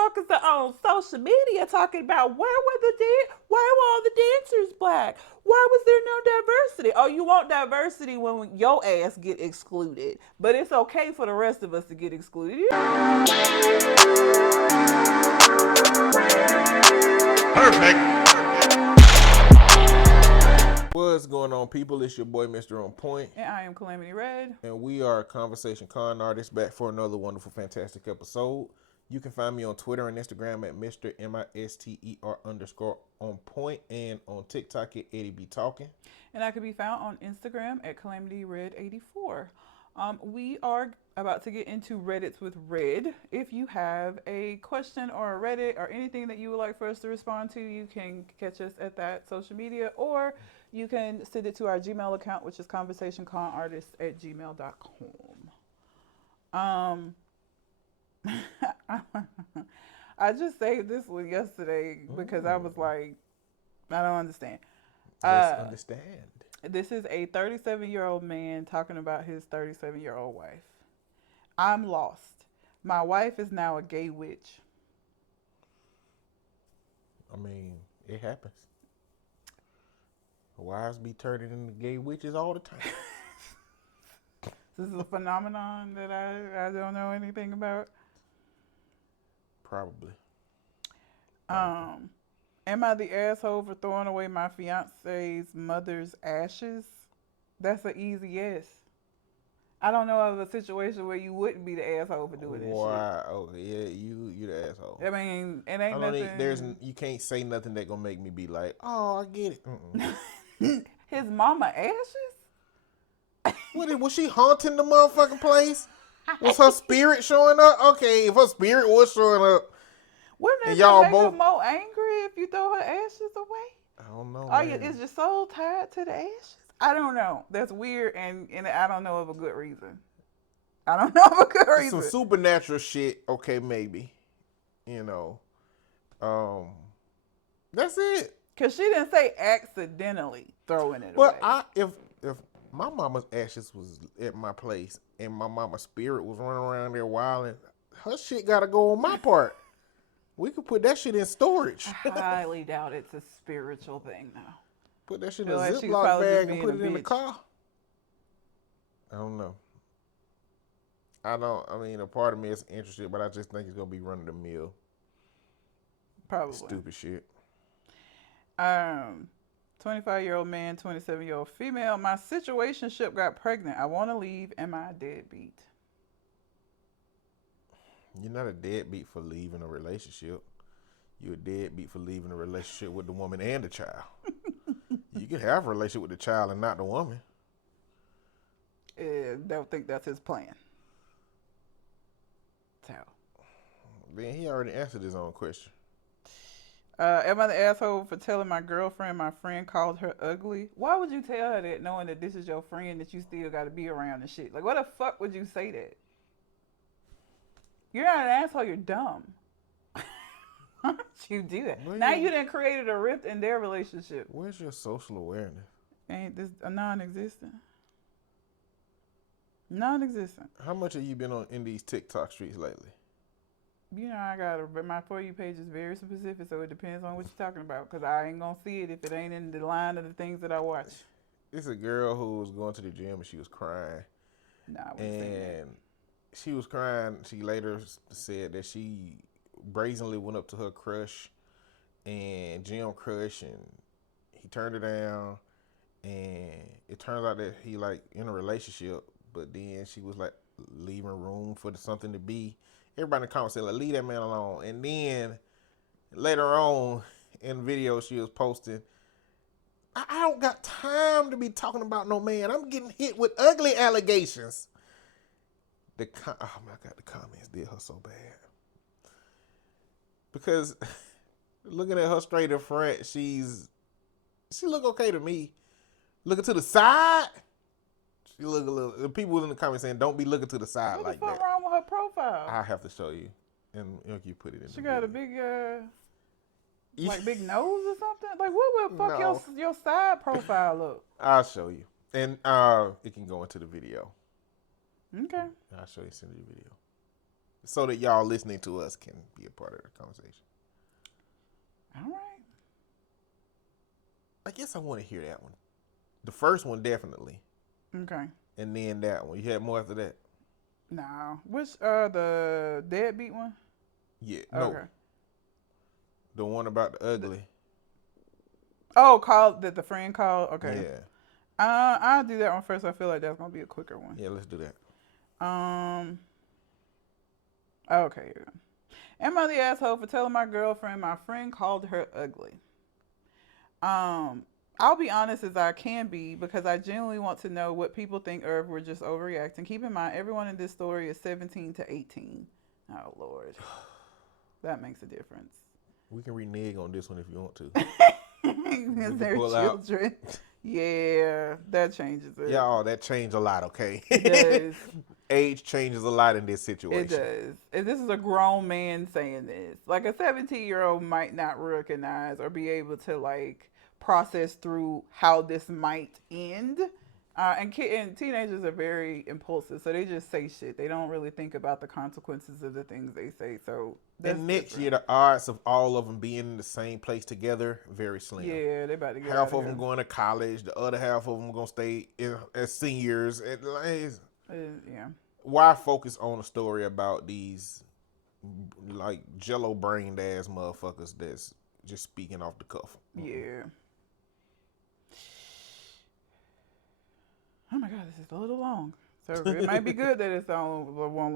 motherfuckers are on social media talking about why were all the dancers black? Why was there no diversity? Oh, you want diversity when your ass get excluded, but it's okay for the rest of us to get excluded. Perfect. What's going on, people? It's your boy, Mr. On Point. And I am Calamity Red. And we are Conversation Con Artists, back for another wonderful, fantastic episode. You can find me on Twitter and Instagram at Mr. MISTER_on point, and on TikTok at Eddie B Talking. And I can be found on Instagram at Calamity Red 84. We are about to get into Reddits with Red. If you have a question or a Reddit or anything that you would like for us to respond to, you can catch us at that social media, or you can send it to our Gmail account, which is conversationconartists@gmail.com. I just saved this one yesterday because I was like, I don't understand. Let's understand. This is a 37-year-old man talking about his 37-year-old wife. I'm lost. My wife is now a gay witch. I mean, it happens. Wives be turning into gay witches all the time. This is a phenomenon that I don't know anything about. Probably. Am I the asshole for throwing away my fiance's mother's ashes? That's an easy yes. I don't know of a situation where you wouldn't be the asshole for doing this shit. Wow. Okay, yeah, you the asshole. I mean, it ain't nothing. You can't say nothing that gonna make me be like, oh, I get it. His mama ashes? Was she haunting the motherfucking place? Was her spirit showing up? Okay, if her spirit was showing up, wouldn't it y'all make both her more angry if you throw her ashes away? I don't know. Is your soul tied to the ashes? I don't know. That's weird, and I don't know of a good reason. Some supernatural shit. Okay, maybe. That's it. Cause she didn't say accidentally throwing it away. Well, if my mama's ashes was at my place and my mama's spirit was running around there wilding, her shit gotta go on my part. We could put that shit in storage. I highly doubt it's a spiritual thing, though. Put that shit in a Ziploc bag and put it in the car. I don't know. I mean, a part of me is interested, but I just think it's going to be run of the mill. Probably. Stupid shit. 25-year-old man, 27-year-old female. My situationship got pregnant. I want to leave. Am I a deadbeat? You're not a deadbeat for leaving a relationship. You're a deadbeat for leaving a relationship with the woman and the child. You can have a relationship with the child and not the woman. Don't think that's his plan. So. Then he already answered his own question. Am I the asshole for telling my girlfriend my friend called her ugly? Why would you tell her that knowing that this is your friend that you still got to be around and shit? Like, what the fuck would you say that? You're not an asshole, you're dumb. Why don't you do that? Now you done created a rift in their relationship. Where's your social awareness? Ain't this a non-existent? Non-existent. How much have you been in these TikTok streets lately? My For You page is very specific, so it depends on what you're talking about, because I ain't going to see it if it ain't in the line of the things that I watch. It's a girl who was going to the gym and she was crying. Nah, I wouldn't say that. She was crying. She later said that she brazenly went up to her crush and gym crush, and he turned her down, and it turns out that he in a relationship, but then she was leaving room for something to be. Everybody in the comments said, leave that man alone. And then later on in the video she was posting, I don't got time to be talking about no man. I'm getting hit with ugly allegations. Oh my God, the comments did her so bad. Because looking at her straight in front, she look okay to me. Looking to the side, she look a little. People was in the comments saying, "Don't be looking to the side like that." What the fuck wrong with her profile? I have to show you, and you put it in. She got a big, big nose or something. Like, what would fuck your side profile look? I'll show you, and it can go into the video. Okay. I'll show you. Send you the video. so that y'all listening to us can be a part of the conversation. All right. I guess I want to hear that one. The first one definitely, Okay. and then that one. You had more after that? No. Which the deadbeat one? Yeah, no, Okay. the one about the ugly. Oh, called that the friend called. Okay. Yeah, I'll do that one first. I feel like that's gonna be a quicker one. yeah. Let's do that. Um. Okay. Here we go. Am I the asshole for telling my girlfriend my friend called her ugly? Um. I'll be honest as I can be because I genuinely want to know what people think or if we're just overreacting. Keep in mind, everyone in this story is 17 to 18. Oh, Lord. That makes a difference. We can renege on this one if you want to. Because We can they're pull out. children. Yeah, that changes it. Yeah, that changed a lot. Okay. It does. Age changes a lot in this It situation. does. And this is a grown man saying this. Like a 17-year-old might not recognize or be able to like process through how this might end. And teenagers are very impulsive, so they just say shit. They don't really think about the consequences of the things they say. So that's And next different. year, the odds of all of them being in the same place together very slim. Yeah, they about to get Half out of of them here. going to college, the other half of them gonna stay as seniors. Yeah. Why focus on a story about these like jello brained ass motherfuckers that's just speaking off the cuff? Yeah. Oh my God, this is a little long. So it might be good that it's the only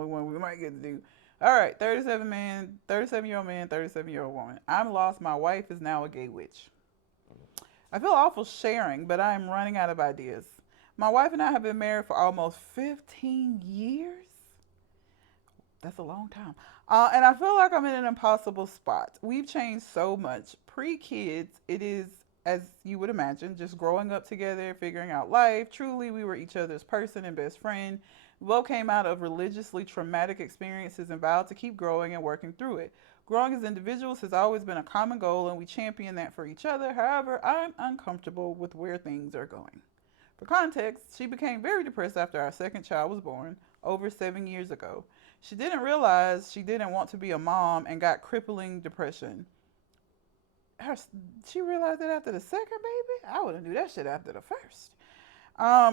one we might get to do. All right, 37-year-old man, 37-year-old woman. I'm lost. My wife is now a gay witch. I feel awful sharing, but I am running out of ideas. My wife and I have been married for almost 15 years. That's a long time. And I feel like I'm in an impossible spot. We've changed so much. Pre kids, it is, as you would imagine, just growing up together, figuring out life. Truly, we were each other's person and best friend. We both came out of religiously traumatic experiences and vowed to keep growing and working through it. Growing as individuals has always been a common goal, and we champion that for each other. However, I'm uncomfortable with where things are going. For context, she became very depressed after our second child was born over 7 years ago. She didn't realize she didn't want to be a mom and got crippling depression. Her, she realized that after the second baby? I would have knew that shit after the first.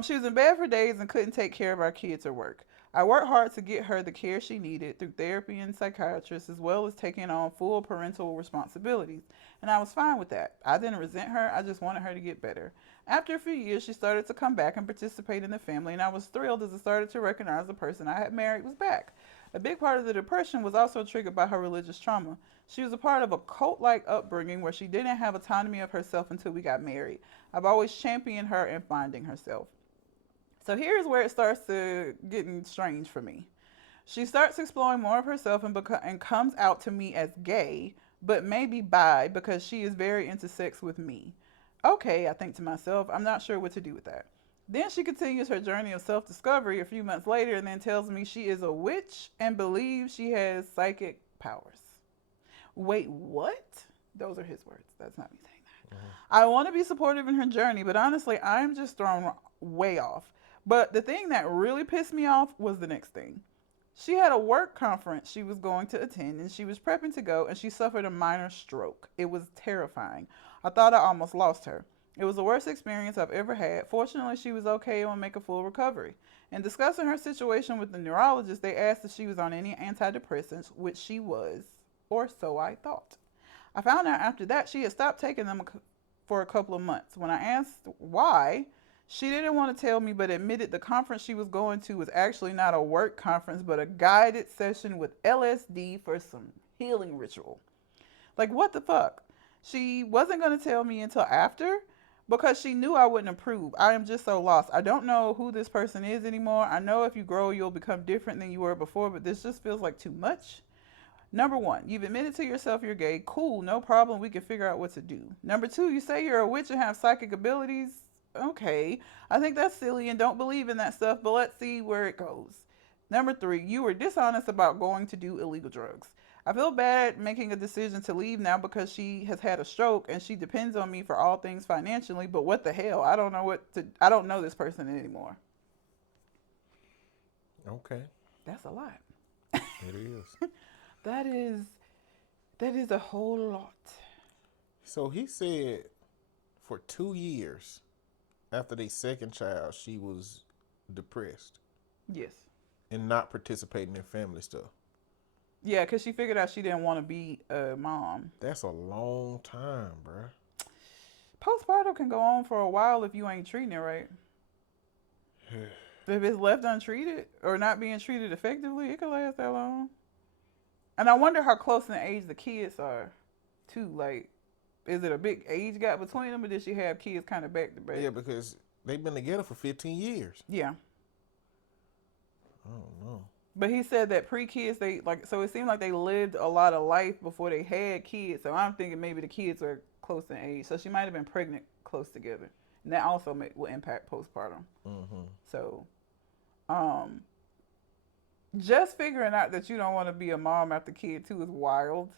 She was in bed for days and couldn't take care of our kids or work. I worked hard to get her the care she needed through therapy and psychiatrists, as well as taking on full parental responsibilities. And I was fine with that. I didn't resent her, I just wanted her to get better. After a few years, she started to come back and participate in the family, and I was thrilled as I started to recognize the person I had married was back. A big part of the depression was also triggered by her religious trauma. She was a part of a cult like upbringing where she didn't have autonomy of herself until we got married. I've always championed her in finding herself. So here's where it starts to getting strange for me. She starts exploring more of herself and comes out to me as gay, but maybe bi because she is very into sex with me. Okay, I think to myself, I'm not sure what to do with that. Then she continues her journey of self discovery a few months later and then tells me she is a witch and believes she has psychic powers. Wait, what? Those are his words. That's not me saying that. I want to be supportive in her journey, but honestly, I'm just thrown way off. But the thing that really pissed me off was the next thing. She had a work conference she was going to attend and she was prepping to go and she suffered a minor stroke. It was terrifying. I thought I almost lost her. It was the worst experience I've ever had. Fortunately, she was okay and will make a full recovery. In discussing her situation with the neurologist, they asked if she was on any antidepressants, which she was, or so I thought. I found out after that she had stopped taking them for a couple of months. When I asked why, she didn't want to tell me, but admitted the conference she was going to was actually not a work conference, but a guided session with LSD for some healing ritual. Like, what the fuck? She wasn't going to tell me until after because she knew I wouldn't approve. I am just so lost. I don't know who this person is anymore. I know if you grow, you'll become different than you were before, but this just feels like too much. Number one, you've admitted to yourself you're gay. Cool, no problem. We can figure out what to do. Number two, you say you're a witch and have psychic abilities. Okay, I think that's silly and don't believe in that stuff, but let's see where it goes. Number three, you were dishonest about going to do illegal drugs. I feel bad making a decision to leave now because she has had a stroke and she depends on me for all things financially, but what the hell? I don't know this person anymore. Okay. That's a lot. It is. That is that is a whole lot. So he said for 2 years after their second child, she was depressed Yes. and not participating in family stuff. Yeah, because she figured out she didn't want to be a mom. That's a long time, bruh. Postpartum can go on for a while if you ain't treating it right. If it's left untreated or not being treated effectively, it could last that long. And I wonder how close in age the kids are, too. Like, is it a big age gap between them, or did she have kids kind of back to back? Yeah, because they've been together for 15 years. Yeah. I don't know. But he said that pre-kids, they like, so it seemed like they lived a lot of life before they had kids. So I'm thinking maybe the kids were close in age. So she might have been pregnant close together, and that also will impact postpartum. Mm-hmm. So, um, just figuring out that you don't want to be a mom after kid too is wild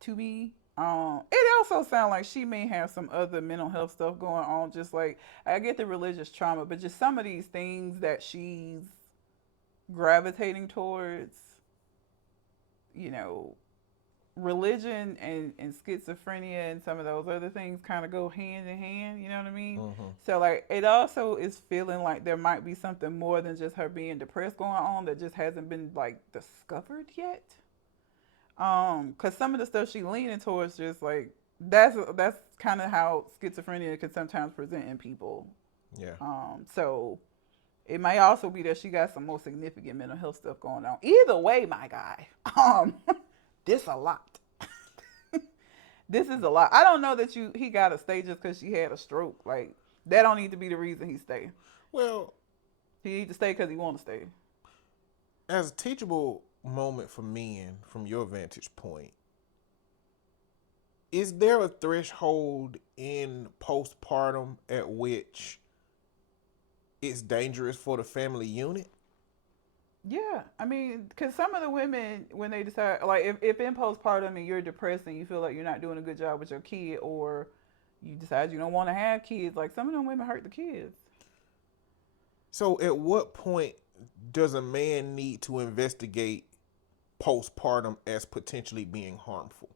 to me. It also sounds like she may have some other mental health stuff going on. Just like I get the religious trauma, but just some of these things that she's gravitating towards, you know, religion and schizophrenia and some of those other things kind of go hand in hand, you know what I mean? Mm-hmm. So like it also is feeling like there might be something more than just her being depressed going on that just hasn't been like discovered yet. Cuz some of the stuff she leaning towards just like that's kind of how schizophrenia can sometimes present in people. Yeah. So it might also be that she got some more significant mental health stuff going on. Either way, my guy, this a lot. This is a lot. I don't know that he got to stay just because she had a stroke. Like that don't need to be the reason he stay. Well, He need to stay because he want to stay. as a teachable moment for men, from your vantage point, is there a threshold in postpartum at which it's dangerous for the family unit? Yeah, I mean, because some of the women, when they decide, like, if in postpartum and you're depressed and you feel like you're not doing a good job with your kid, or you decide you don't want to have kids, like, some of them women hurt the kids. So, at what point does a man need to investigate postpartum as potentially being harmful?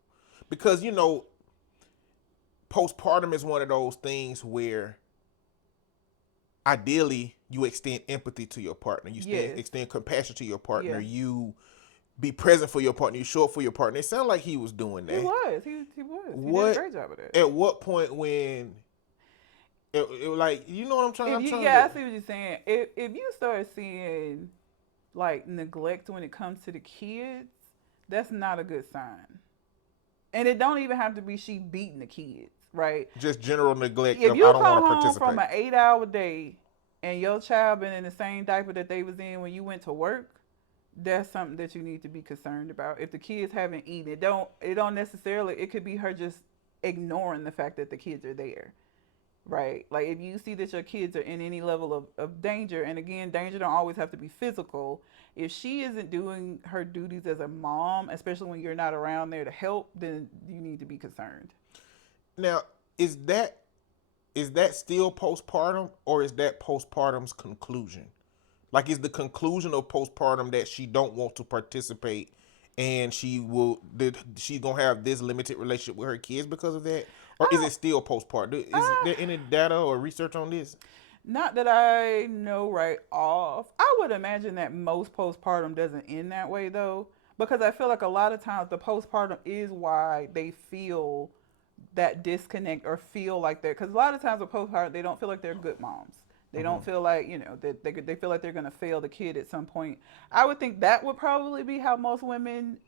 Because, postpartum is one of those things where ideally you extend empathy to your partner, you extend compassion to your partner, you be present for your partner, you show up for your partner. It sounded like he was doing that. He was. He did a great job of that. At what point when it like, you know what I'm trying to I see what you're saying. If you start seeing like neglect when it comes to the kids, that's not a good sign. And it don't even have to be she beating the kids, right? Just general neglect. If you come home from an 8-hour day and your child been in the same diaper that they was in when you went to work, that's something that you need to be concerned about. If the kids haven't eaten, it don't necessarily, it could be her just ignoring the fact that the kids are there. Right? Like if you see that your kids are in any level of danger, and again, danger don't always have to be physical. If she isn't doing her duties as a mom, especially when you're not around there to help, then you need to be concerned. Now, is that still postpartum, or is that postpartum's conclusion? Like, is the conclusion of postpartum that she don't want to participate and she's gonna have this limited relationship with her kids because of that? Or is it still postpartum? Is there any data or research on this? Not that I know right off. I would imagine that most postpartum doesn't end that way though, because I feel like a lot of times the postpartum is why they feel that disconnect or feel like that. Because a lot of times with postpartum, they don't feel like they're good moms. They don't feel like, that they feel like they're going to fail the kid at some point. I would think that would probably be how most women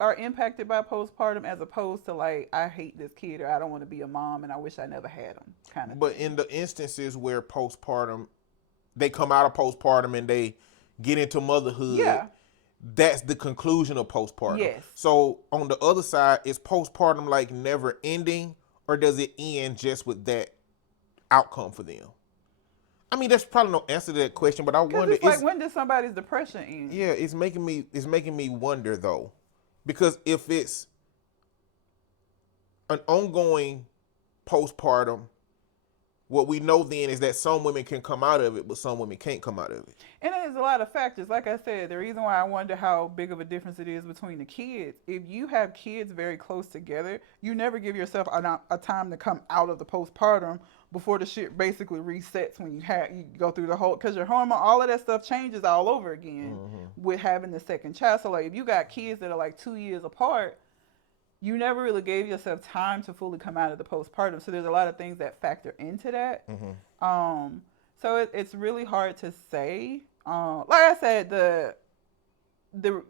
are impacted by postpartum, as opposed to like, I hate this kid, or I don't want to be a mom and I wish I never had him kind of But thing. in the instances where postpartum, they come out of postpartum and they get into motherhood, that's the conclusion of postpartum. Yes. So on the other side, is postpartum like never ending, or does it end just with that outcome for them? I mean, there's probably no answer to that question, but I wonder. It's like, when does somebody's depression end? Yeah, it's making me wonder though, because if it's an ongoing postpartum what we know then is that some women can come out of it, but some women can't come out of it. And there's a lot of factors. Like I said, the reason why I wonder how big of a difference it is between the kids. If you have kids very close together, you never give yourself a time to come out of the postpartum before the shit basically resets when you go through the whole, because your hormone, all of that stuff changes all over again with having the second child. So like if you got kids that are like 2 years apart, you never really gave yourself time to fully come out of the postpartum. So there's a lot of things that factor into that. So it's really hard to say. Like I said, the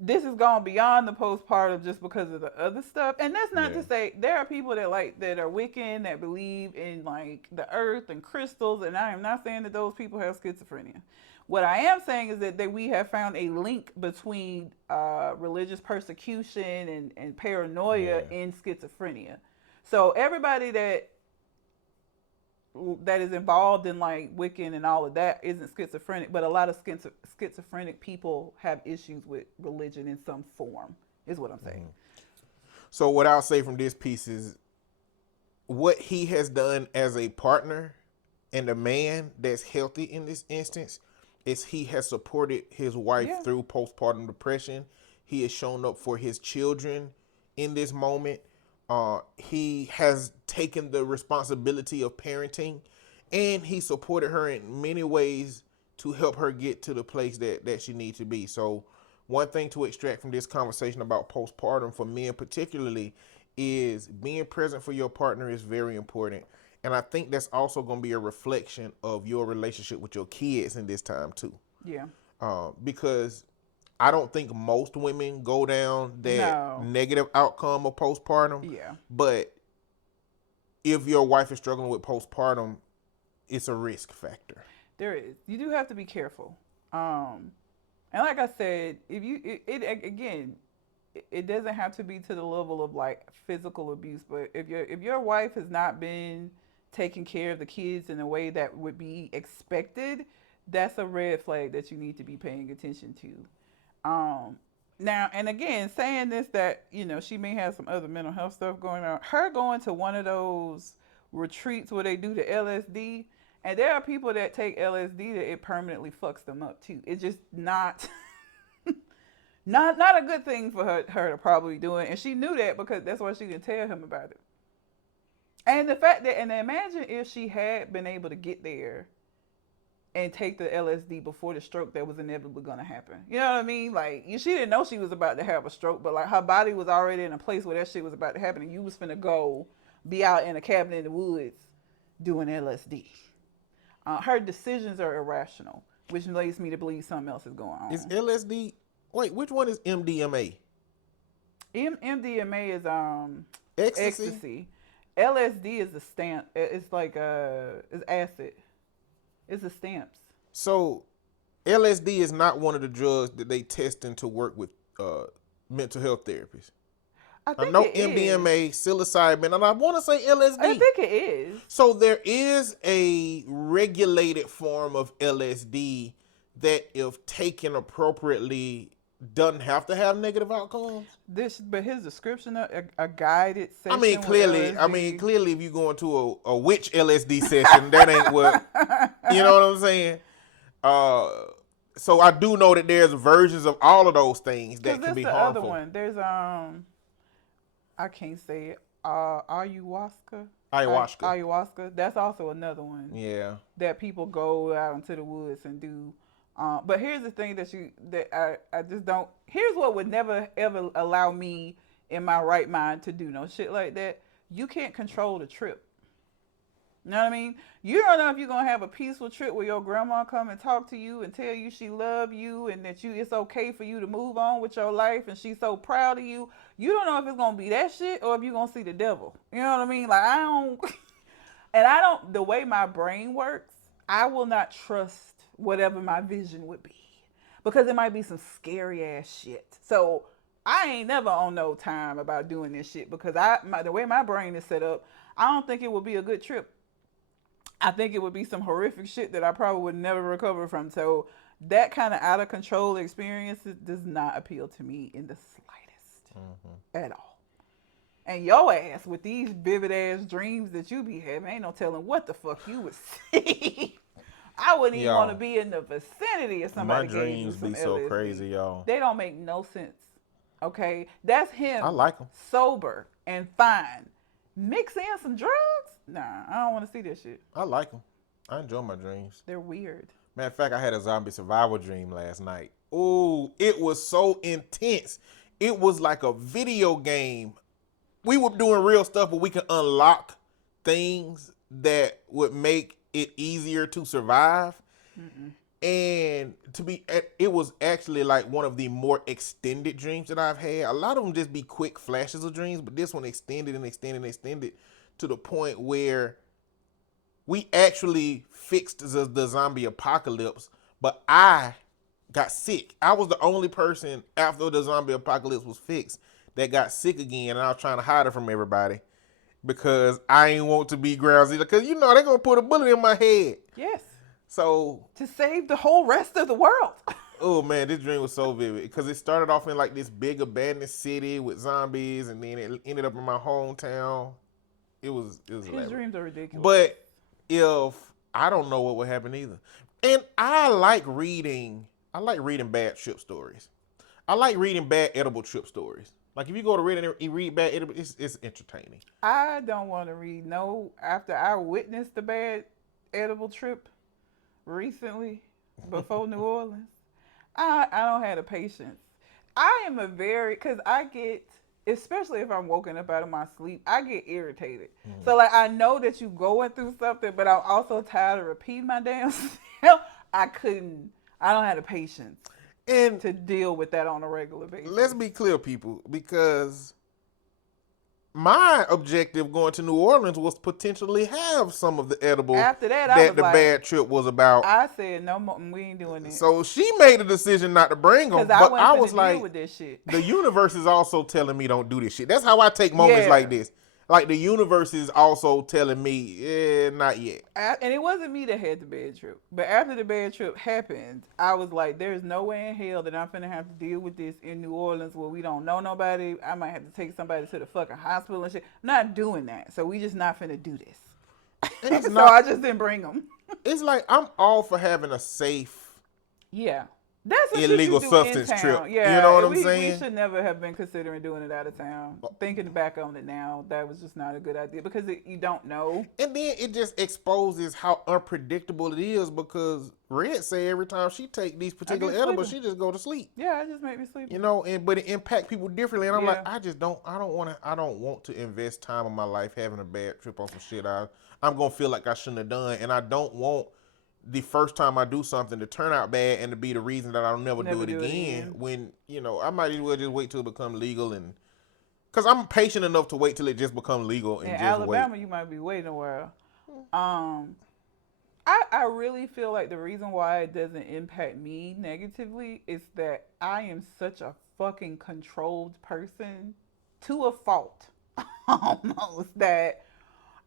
this is gone beyond the postpartum just because of the other stuff. And that's not to say there are people that are Wiccan, that believe in like the earth and crystals, and I am not saying that those people have schizophrenia. What I am saying is that we have found a link between religious persecution and paranoia in schizophrenia. So everybody that is involved in like Wiccan and all of that isn't schizophrenic, but a lot of schizophrenic people have issues with religion in some form, is what I'm saying. So what I'll say from this piece is what he has done as a partner and a man that's healthy in this instance is he has supported his wife through postpartum depression. He has shown up for his children in this moment. He has taken the responsibility of parenting, and he supported her in many ways to help her get to the place that she needs to be. So one thing to extract from this conversation about postpartum for men particularly is being present for your partner is very important. And I think that's also going to be a reflection of your relationship with your kids in this time too. Yeah. Because I don't think most women go down that negative outcome of postpartum. Yeah. But if your wife is struggling with postpartum, it's a risk factor. There is. You do have to be careful. And like I said, if you it doesn't have to be to the level of like physical abuse, but if your wife has not been taking care of the kids in a way that would be expected, that's a red flag that you need to be paying attention to. Now, and again, saying this, that, you know, she may have some other mental health stuff going on. Her going to one of those retreats where they do the LSD, and there are people that take LSD that it permanently fucks them up too. It's just not not a good thing for her to probably do it. And she knew that because that's why she didn't tell him about it. And the fact that, and imagine if she had been able to get there and take the LSD before the stroke that was inevitably going to happen. You know what I mean? Like, she didn't know she was about to have a stroke, but like her body was already in a place where that shit was about to happen, and you was finna go be out in a cabin in the woods doing LSD. Her decisions are irrational, which leads me to believe something else is going on. Is LSD... Wait, which one is MDMA? MDMA is Ecstasy. LSD is a stamp. It's like it's acid. It's the stamps. So LSD is not one of the drugs that they testing to work with mental health therapists. I know MDMA, psilocybin, and I want to say LSD. I think it is. So there is a regulated form of LSD that, if taken appropriately, doesn't have to have negative outcomes. But his description of a guided session. I mean, clearly, if you go into a witch LSD session, that ain't what. You know what I'm saying? So I do know that there's versions of all of those things that can be harmful. Other one. There's I can't say it. Ayahuasca. Ayahuasca. That's also another one. Yeah. That people go out into the woods and do. But here's the thing that I just don't. Here's what would never ever allow me in my right mind to do no shit like that. You can't control the trip. You know what I mean? You don't know if you're gonna have a peaceful trip where your grandma come and talk to you and tell you she love you and that it's okay for you to move on with your life and she's so proud of you. You don't know if it's gonna be that shit or if you're gonna see the devil. You know what I mean? Like, I don't. The way my brain works, I will not trust whatever my vision would be, because it might be some scary ass shit. So I ain't never on no time about doing this shit, because the way my brain is set up, I don't think it would be a good trip. I think it would be some horrific shit that I probably would never recover from. So that kind of out of control experience does not appeal to me in the slightest at all. And your ass with these vivid ass dreams that you be having, ain't no telling what the fuck you would see. I wouldn't even want to Y'all, be in the vicinity if my somebody gave you dreams some be so LSD. crazy, y'all. They don't make no sense. Okay? That's I him like them. sober and fine. Mix in some drugs? Nah, I don't want to see this shit. I like them. I enjoy my dreams. They're weird. Matter of fact, I had a zombie survival dream last night. Ooh, it was so intense. It was like a video game. We were doing real stuff, but we could unlock things that would make it easier to survive. Mm-mm. And it was actually like one of the more extended dreams that I've had. A lot of them just be quick flashes of dreams, but this one extended and extended and extended to the point where we actually fixed the zombie apocalypse, but I got sick. I was the only person after the zombie apocalypse was fixed that got sick again, and I was trying to hide it from everybody because I ain't want to be grousy. Because they're gonna put a bullet in my head. Yes. So To save the whole rest of the world. oh man, this dream was so vivid because it started off in like this big abandoned city with zombies, and then it ended up in my hometown. It was His elaborate. dreams are ridiculous. But if I don't know what would happen either, and I like reading bad trip stories. I like reading bad edible trip stories. Like if you go to read and you read bad edible, it's entertaining. I don't want to read after I witnessed the bad edible trip recently before New Orleans. I don't have the patience. I am because I get, especially if I'm woken up out of my sleep, I get irritated. So like I know that you going through something, but I'm also tired of repeating my damn self. I don't have the patience And to deal with that on a regular basis. let's be clear, people, because my objective going to New Orleans was potentially have some of the edible After that, I was the like, bad trip was about. I said no more. We ain't doing it. So she made a decision not to bring them, Because but I wasn't was finna like, deal with this shit. the universe is also telling me don't do this shit. That's how I take moments Yeah. like this. Like the universe is also telling me, not yet. And it wasn't me that had the bad trip. But after the bad trip happened, I was like, there's no way in hell that I'm finna have to deal with this in New Orleans where we don't know nobody. I might have to take somebody to the fucking hospital and shit. I'm not doing that. So we just not finna do this. And it's So not. I just didn't bring them. It's like I'm all for having a safe Yeah. That's a illegal shit you do substance in town. trip. Yeah, You know what I'm we saying? should never have been considering doing it out of town. Thinking back on it now, that was just not a good idea because you don't know. And then it just exposes how unpredictable it is because Red say every time she take these particular get edibles, sleepy. she just go to sleep. Yeah, it just made me sleepy. You know, but it impact people differently. And I'm like, Yeah. I don't want to invest time of my life having a bad trip on some shit I'm gonna feel like I shouldn't have done. And I don't want the first time I do something to turn out bad and to be the reason that I'll never do it again. When, I might as well just wait till it becomes legal and because I'm patient enough to wait till it just becomes legal and In just Alabama, wait. you might be waiting a while. I really feel like the reason why it doesn't impact me negatively is that I am such a fucking controlled person to a fault almost that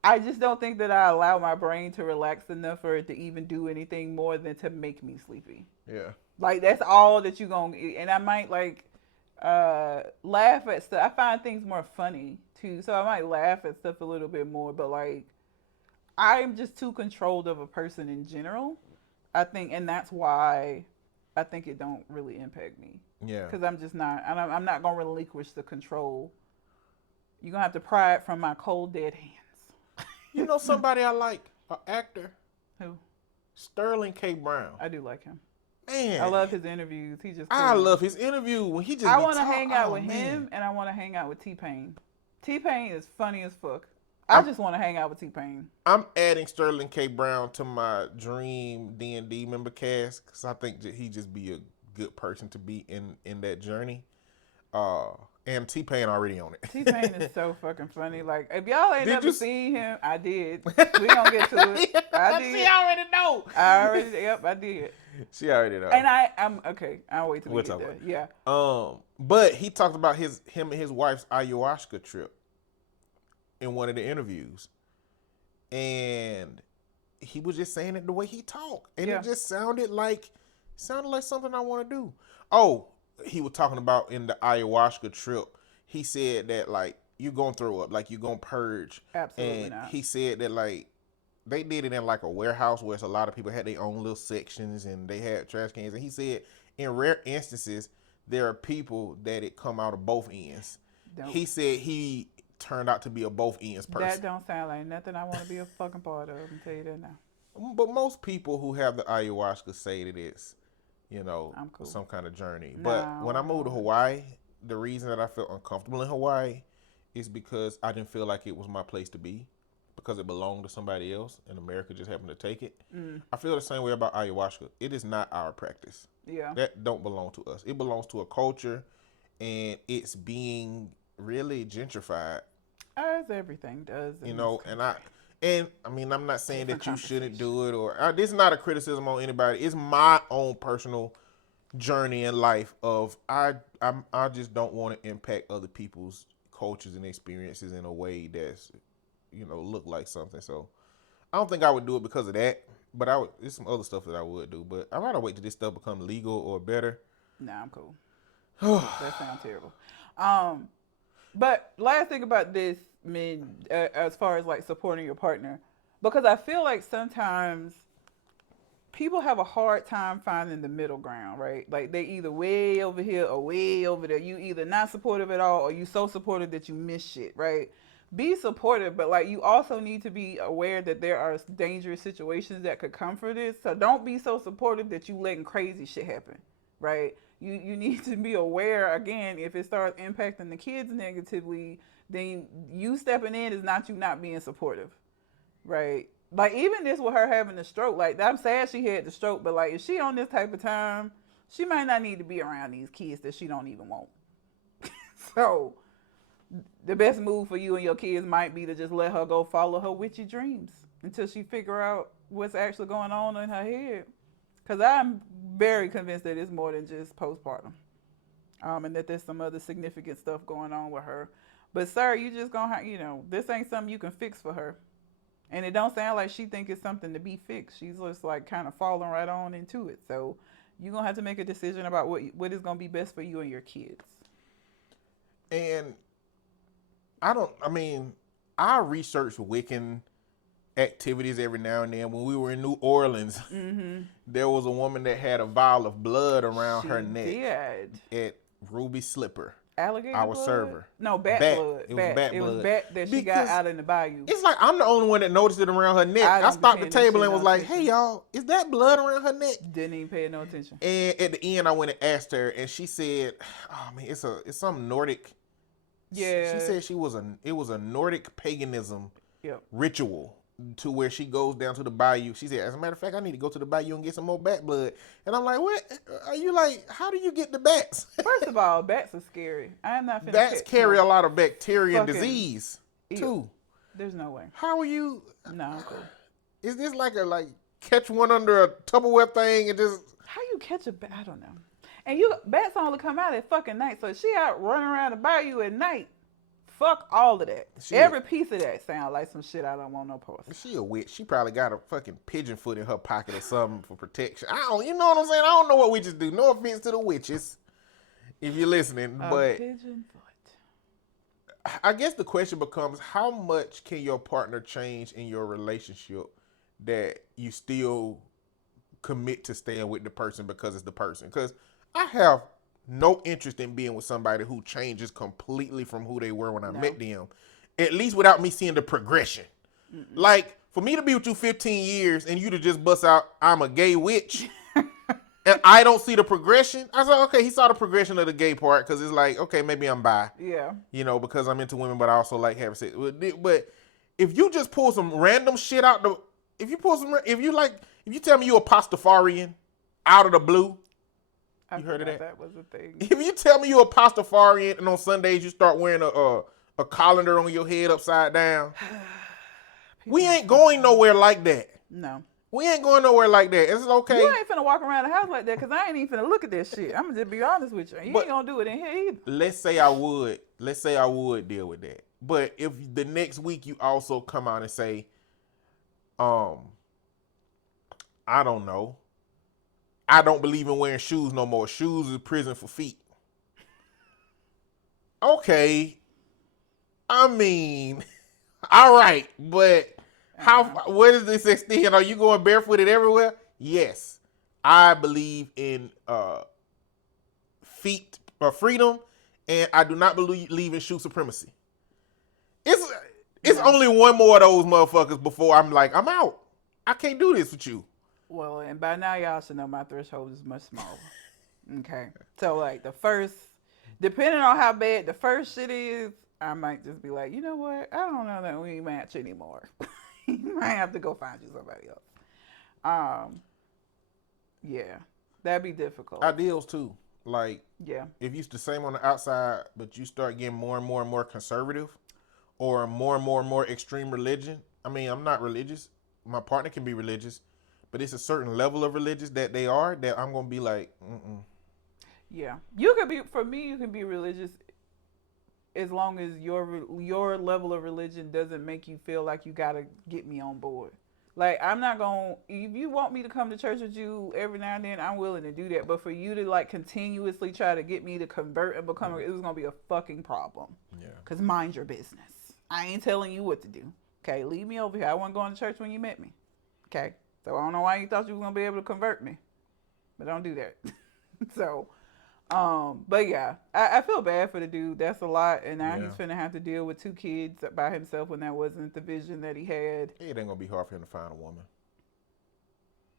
I just don't think that I allow my brain to relax enough for it to even do anything more than to make me sleepy. Yeah. Like that's all that you gonna and I might like laugh at stuff. I find things more funny too, so I might laugh at stuff a little bit more. But like, I'm just too controlled of a person in general. I think, and that's why I think it don't really impact me. Yeah. Because I'm just not. I'm not gonna relinquish the control. You're gonna have to pry it from my cold dead hands. You know somebody I like, an actor, Who? Sterling K. Brown. I do like him. Man, I love his interviews. He just. I cool. love his interview when he just. I want to hang out with him, and I want to hang out with T-Pain. T-Pain is funny as fuck. I just want to hang out with T-Pain. I'm adding Sterling K. Brown to my dream D&D member cast because I think that he just be a good person to be in that journey. And T-Pain already on it. T-Pain is so fucking funny. Like, if y'all ain't Did never you seen him, I did. We gonna get to it. I did. She already know. Yep, I did. She already know. And I'm okay. I'll wait till we get there. Yeah. But he talked about him and his wife's ayahuasca trip in one of the interviews, and he was just saying it the way he talked, and it just sounded like something I want to do. Oh, he was talking about in the ayahuasca trip. He said that like you're gonna throw up, like you're gonna purge. Absolutely And not. he said that like they did it in like a warehouse where it's a lot of people had their own little sections and they had trash cans. And he said in rare instances there are people that it come out of both ends. Don't. He said he turned out to be a both ends person. That don't sound like nothing I want to be a fucking part of. I'm tell you that now. But most people who have the ayahuasca say that it's, I'm cool. some kind of journey. No, But when I moved to Hawaii, the reason that I felt uncomfortable in Hawaii is because I didn't feel like it was my place to be, because it belonged to somebody else and America just happened to take it. I feel the same way about ayahuasca. It is not our practice. Yeah. That don't belong to us. It belongs to a culture, and it's being really gentrified. As everything does. And I mean, I'm not saying that you shouldn't do it, or this is not a criticism on anybody. It's my own personal journey in life of I just don't want to impact other people's cultures and experiences in a way that's look like something. So I don't think I would do it because of that, but there's some other stuff that I would do. But I'd rather wait till this stuff becomes legal or better. Nah, I'm cool. That sounds terrible. But last thing about this, as far as like supporting your partner, because I feel like sometimes people have a hard time finding the middle ground, right? Like they either way over here or way over there. You either not supportive at all or you so supportive that you miss shit, right? Be supportive, but like you also need to be aware that there are dangerous situations that could come for this. So don't be so supportive that you letting crazy shit happen, right? You need to be aware, again, if it starts impacting the kids negatively, then you stepping in is not you not being supportive, right? Like even this with her having the stroke, like I'm sad she had the stroke, but like if she on this type of time, she might not need to be around these kids that she don't even want. So the best move for you and your kids might be to just let her go follow her witchy dreams until she figure out what's actually going on in her head. Because I'm very convinced that it's more than just postpartum. And that there's some other significant stuff going on with her. But sir, you just gonna this ain't something you can fix for her. And it don't sound like she think it's something to be fixed. She's just like kind of falling right on into it. So you're gonna have to make a decision about what is gonna be best for you and your kids. And I research Wiccan activities every now and then. When we were in New Orleans, there was a woman that had a vial of blood around her neck at Ruby Slipper, alligator our blood? server. No, bat blood. It was bat blood. It was bat that she got out in the bayou. It's like I'm the only one that noticed it around her neck. I stopped the table and was like, "Hey y'all, is that blood around her neck?" Didn't even pay no attention. And at the end, I went and asked her, and she said, "Oh man, it's some Nordic." Yeah. She said it was a Nordic paganism ritual to where she goes down to the bayou. She said, as a matter of fact, I need to go to the bayou and get some more bat blood. And I'm like, what? Are you like, how do you get the bats? First of all, bats are scary. I am not finna Bats carry a lot of bacteria and disease too. There's no way. How are you? No, I'm cool. Is this like catch one under a Tupperware thing and just? How you catch a bat? I don't know. And bats only come out at fucking night, so she out running around the bayou at night. Fuck all of that. Every piece of that sound like some shit I don't want no part of. She a witch. She probably got a fucking pigeon foot in her pocket or something for protection. You know what I'm saying? I don't know what witches do. No offense to the witches, if you're listening, but pigeon foot. I guess the question becomes, how much can your partner change in your relationship that you still commit to staying with the person because it's the person? Because I have no interest in being with somebody who changes completely from who they were when I met them, at least without me seeing the progression. Like, for me to be with you 15 years and you to just bust out, I'm a gay witch, and I don't see the progression, I was like, okay, he saw the progression of the gay part, because it's like, okay, maybe I'm bi. Yeah. Because I'm into women, but I also like having sex. But if you just pull some random shit out if you tell me you a Pastafarian out of the blue, you heard of that? That was a thing. If you tell me you're a Pastafarian and on Sundays you start wearing a colander on your head upside down, we ain't going nowhere like that. No. We ain't going nowhere like that. It's okay. You ain't finna walk around the house like that, because I ain't even finna look at this shit. I'm gonna just be honest with you. You ain't gonna do it in here either. Let's say I would deal with that. But if the next week you also come out and say, I don't know, I don't believe in wearing shoes no more. Shoes is prison for feet. Okay. I mean, all right, but where does this extend? Are you going barefooted everywhere? Yes. I believe in feet freedom, and I do not believe in shoe supremacy. It's only one more of those motherfuckers before I'm like, I'm out. I can't do this with you. Well, and by now y'all should know my threshold is much smaller. Okay. So like the first, depending on how bad the first shit is, I might just be like, you know what? I don't know that we match anymore. You might have to go find you somebody else. Yeah, that'd be difficult. Ideals too. Like, yeah, if you the same on the outside, but you start getting more and more and more conservative, or more and more extreme religion. I mean, I'm not religious. My partner can be religious, but it's a certain level of religious that they are that I'm gonna be like, Yeah, you could be. For me, you can be religious as long as your level of religion doesn't make you feel like you gotta get me on board. Like, I'm not gonna, if you want me to come to church with you every now and then, I'm willing to do that. But for you to like continuously try to get me to convert and become, it was gonna be a fucking problem. Yeah. Cause mind your business. I ain't telling you what to do. Okay, leave me over here. I wasn't going to church when you met me. Okay, so I don't know why you thought you were gonna be able to convert me, but don't do that. So, but yeah, I feel bad for the dude. That's a lot, and now he's finna have to deal with 2 kids by himself when that wasn't the vision that he had. It ain't gonna be hard for him to find a woman.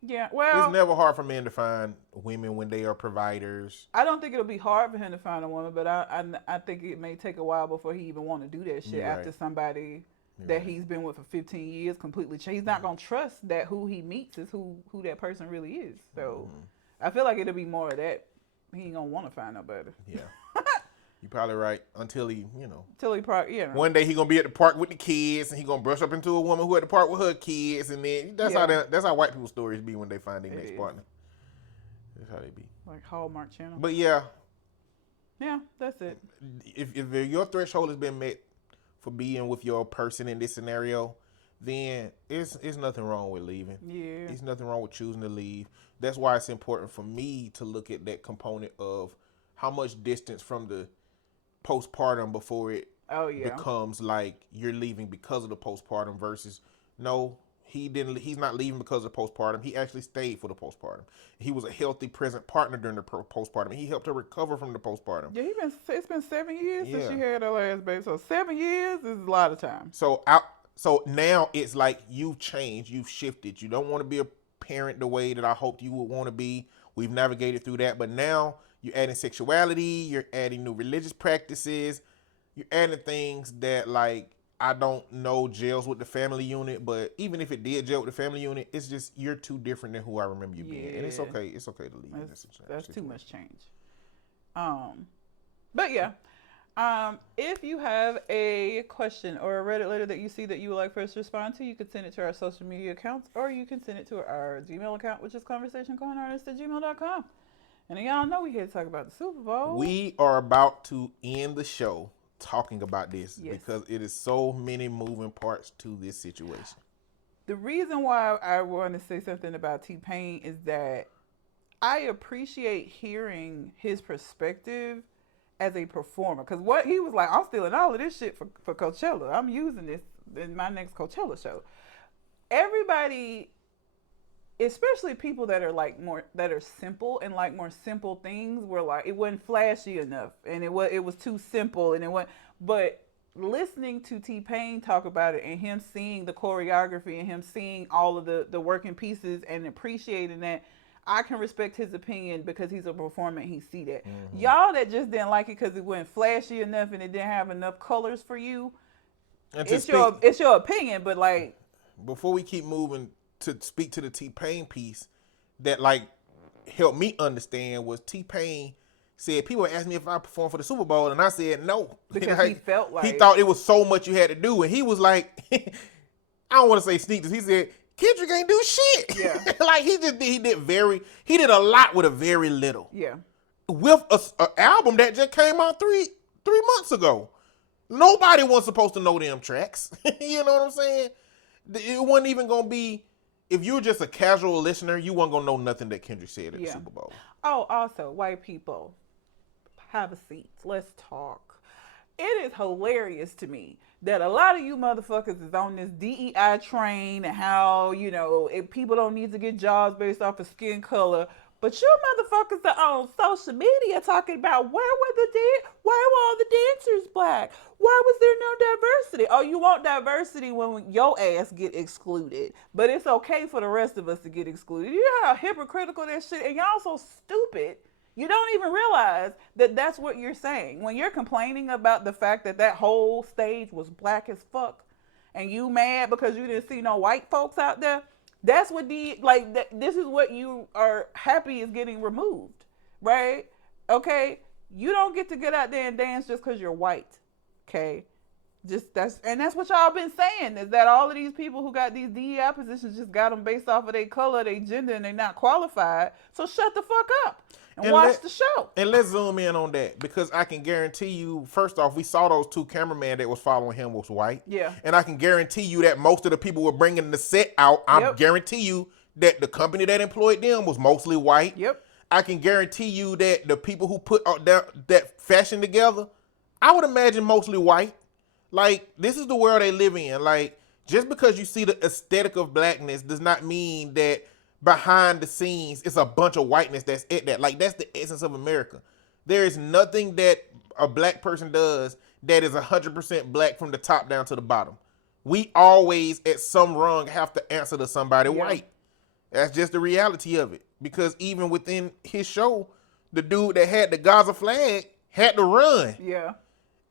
Yeah, well, it's never hard for men to find women when they are providers. I don't think it'll be hard for him to find a woman, but I think it may take a while before he even want to do that shit after somebody that he's been with for 15 years completely changed. He's not gonna trust that who he meets is who that person really is. So I feel like it'll be more of that. He ain't gonna want to find nobody. Yeah. You're probably right. Until he, one day he gonna be at the park with the kids, and he gonna brush up into a woman who at the park with her kids, and then that's how white people stories be when they find their next partner. That's how they be. Like Hallmark Channel. But yeah, that's it. If your threshold has been met for being with your person in this scenario, then it's nothing wrong with leaving. Yeah, it's nothing wrong with choosing to leave. That's why it's important for me to look at that component of how much distance from the postpartum before it becomes like you're leaving because of the postpartum versus no, he's not leaving because of postpartum. He actually stayed for the postpartum. He was a healthy, present partner during the postpartum. He helped her recover from the postpartum. Yeah, it's been 7 years since she had her last baby. So 7 years is a lot of time. So now it's like you've changed, you've shifted. You don't want to be a parent the way that I hoped you would want to be. We've navigated through that, but now you're adding sexuality, you're adding new religious practices, you're adding things that like I don't know gels with the family unit, but even if it did gel with the family unit, it's just you're too different than who I remember you being, and it's okay. It's okay to leave. That's too much change. But yeah. If you have a question or a Reddit letter that you see that you would like for us to respond to, you can send it to our social media accounts, or you can send it to our Gmail account, which is conversationcornerartist@gmail.com. And y'all know we here to talk about the Super Bowl. We are about to end the show talking about this because it is so many moving parts to this situation. The reason why I want to say something about T-Pain is that I appreciate hearing his perspective as a performer, because what he was like, I'm stealing all of this shit for Coachella. I'm using this in my next Coachella show. Everybody, especially people that are simple and like more simple things, were like, it wasn't flashy enough, and it was too simple, and it went. But listening to T-Pain talk about it and him seeing the choreography and him seeing all of the working pieces and appreciating that, I can respect his opinion because he's a performer and he see that. Mm-hmm. Y'all that just didn't like it because it wasn't flashy enough and it didn't have enough colors for you, it's your opinion, but like... Before we keep moving to speak to the T-Pain piece, that like helped me understand was T-Pain said, people asked me if I performed for the Super Bowl, and I said no. Because he felt like... He thought it was so much you had to do, and he was like, I don't want to say sneak this, he said, Kendrick ain't do shit. Yeah. Like he did a lot with a very little. Yeah. With an album that just came out three months ago. Nobody was supposed to know them tracks. You know what I'm saying? It wasn't even gonna be, if you were just a casual listener, you weren't gonna know nothing that Kendrick said at the Super Bowl. Oh, also, white people, have a seat. Let's talk. it is hilarious to me that a lot of you motherfuckers is on this DEI train and how, if people don't need to get jobs based off of skin color. But you motherfuckers are on social media talking about why were all the dancers black? Why was there no diversity? Oh, you want diversity when your ass get excluded. But it's okay for the rest of us to get excluded. You know how hypocritical that shit, and y'all so stupid. You don't even realize that that's what you're saying. When you're complaining about the fact that that whole stage was black as fuck and you mad because you didn't see no white folks out there, that's what this is what you are happy is getting removed, right? Okay? You don't get to get out there and dance just because you're white, okay? That's what y'all been saying, is that all of these people who got these DEI positions just got them based off of their color, their gender, and they're not qualified. So shut the fuck up and watch the show. And let's zoom in on that, because I can guarantee you, first off, we saw those two cameramen that was following him was white. Yeah. And I can guarantee you that most of the people were bringing the set out. I guarantee you that the company that employed them was mostly white. Yep. I can guarantee you that the people who put that fashion together, I would imagine mostly white. Like, this is the world they live in. Like, just because you see the aesthetic of blackness does not mean that behind the scenes it's a bunch of whiteness that's at that. Like, that's the essence of America. There is nothing that a black person does that is 100% black from the top down to the bottom. We always, at some rung, have to answer to somebody white. That's just the reality of it. Because even within his show, the dude that had the Gaza flag had to run. Yeah.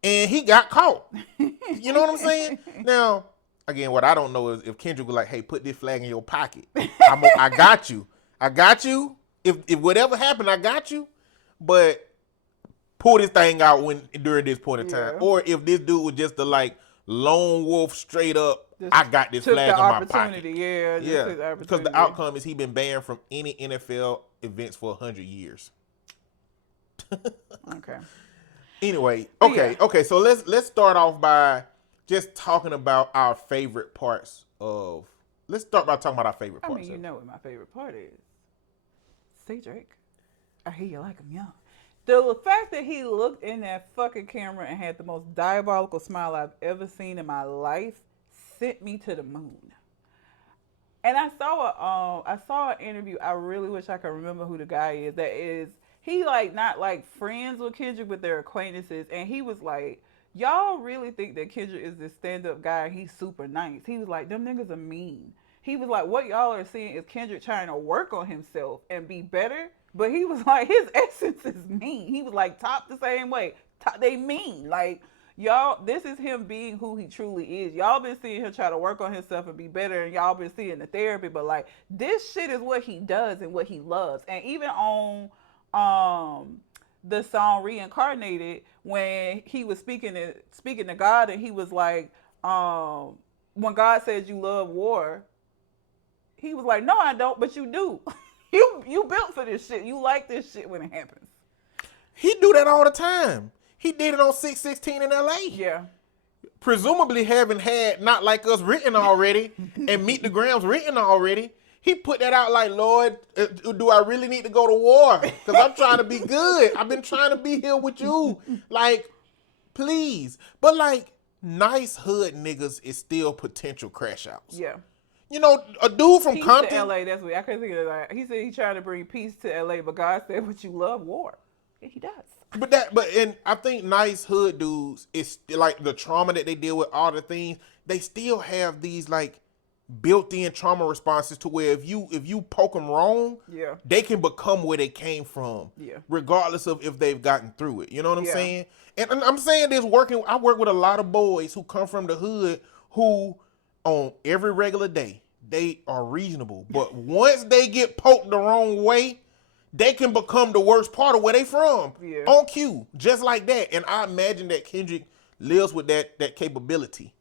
And he got caught. You know what I'm saying? Now, again, what I don't know is if Kendrick was like, hey, put this flag in your pocket. I got you. I got you. If whatever happened, I got you. But pull this thing out during this point in time. Or if this dude was just the lone wolf straight up, I got this flag in my pocket. Yeah. Because the outcome is he been banned from any NFL events for 100 years. Okay. Anyway, okay. So let's start off by just talking about our favorite parts of. Let's start by talking about our favorite parts. I mean, you know what my favorite part is. Say, Drake, I hear you like him young. The fact that he looked in that fucking camera and had the most diabolical smile I've ever seen in my life sent me to the moon. And I saw an interview. I really wish I could remember who the guy is. That is. He not friends with Kendrick, but they're acquaintances. And he was like, y'all really think that Kendrick is this stand-up guy and he's super nice. He was like, them niggas are mean. He was like, what y'all are seeing is Kendrick trying to work on himself and be better. But he was like, his essence is mean. He was like, top the same way. They mean. Like, y'all, this is him being who he truly is. Y'all been seeing him try to work on himself and be better. And y'all been seeing the therapy. But this shit is what he does and what he loves. And even on the song Reincarnated, when he was speaking to God, and he was like, when God said you love war, he was like, no, I don't, but you do. you built for this shit. You like this shit when it happens. He do that all the time. He did it on 616 in LA. Yeah. Presumably having had Not Like Us written already and Meet the Grams written already. He put that out like, Lord, do I really need to go to war? Because I'm trying to be good. I've been trying to be here with you. Please. But nice hood niggas is still potential crash outs. Yeah. You know, a dude from peace Compton. To LA, that's what I couldn't think of that. He said he trying to bring peace to LA, but God said, but you love war. Yeah, he does. And I think nice hood dudes, it's the trauma that they deal with, all the things, they still have these built-in trauma responses to where if you poke them wrong, they can become where they came from, regardless of if they've gotten through it. You know what I'm saying? And I'm saying this I work with a lot of boys who come from the hood who, on every regular day, they are reasonable. But once they get poked the wrong way, they can become the worst part of where they from. Yeah. On cue, just like that. And I imagine that Kendrick lives with that capability.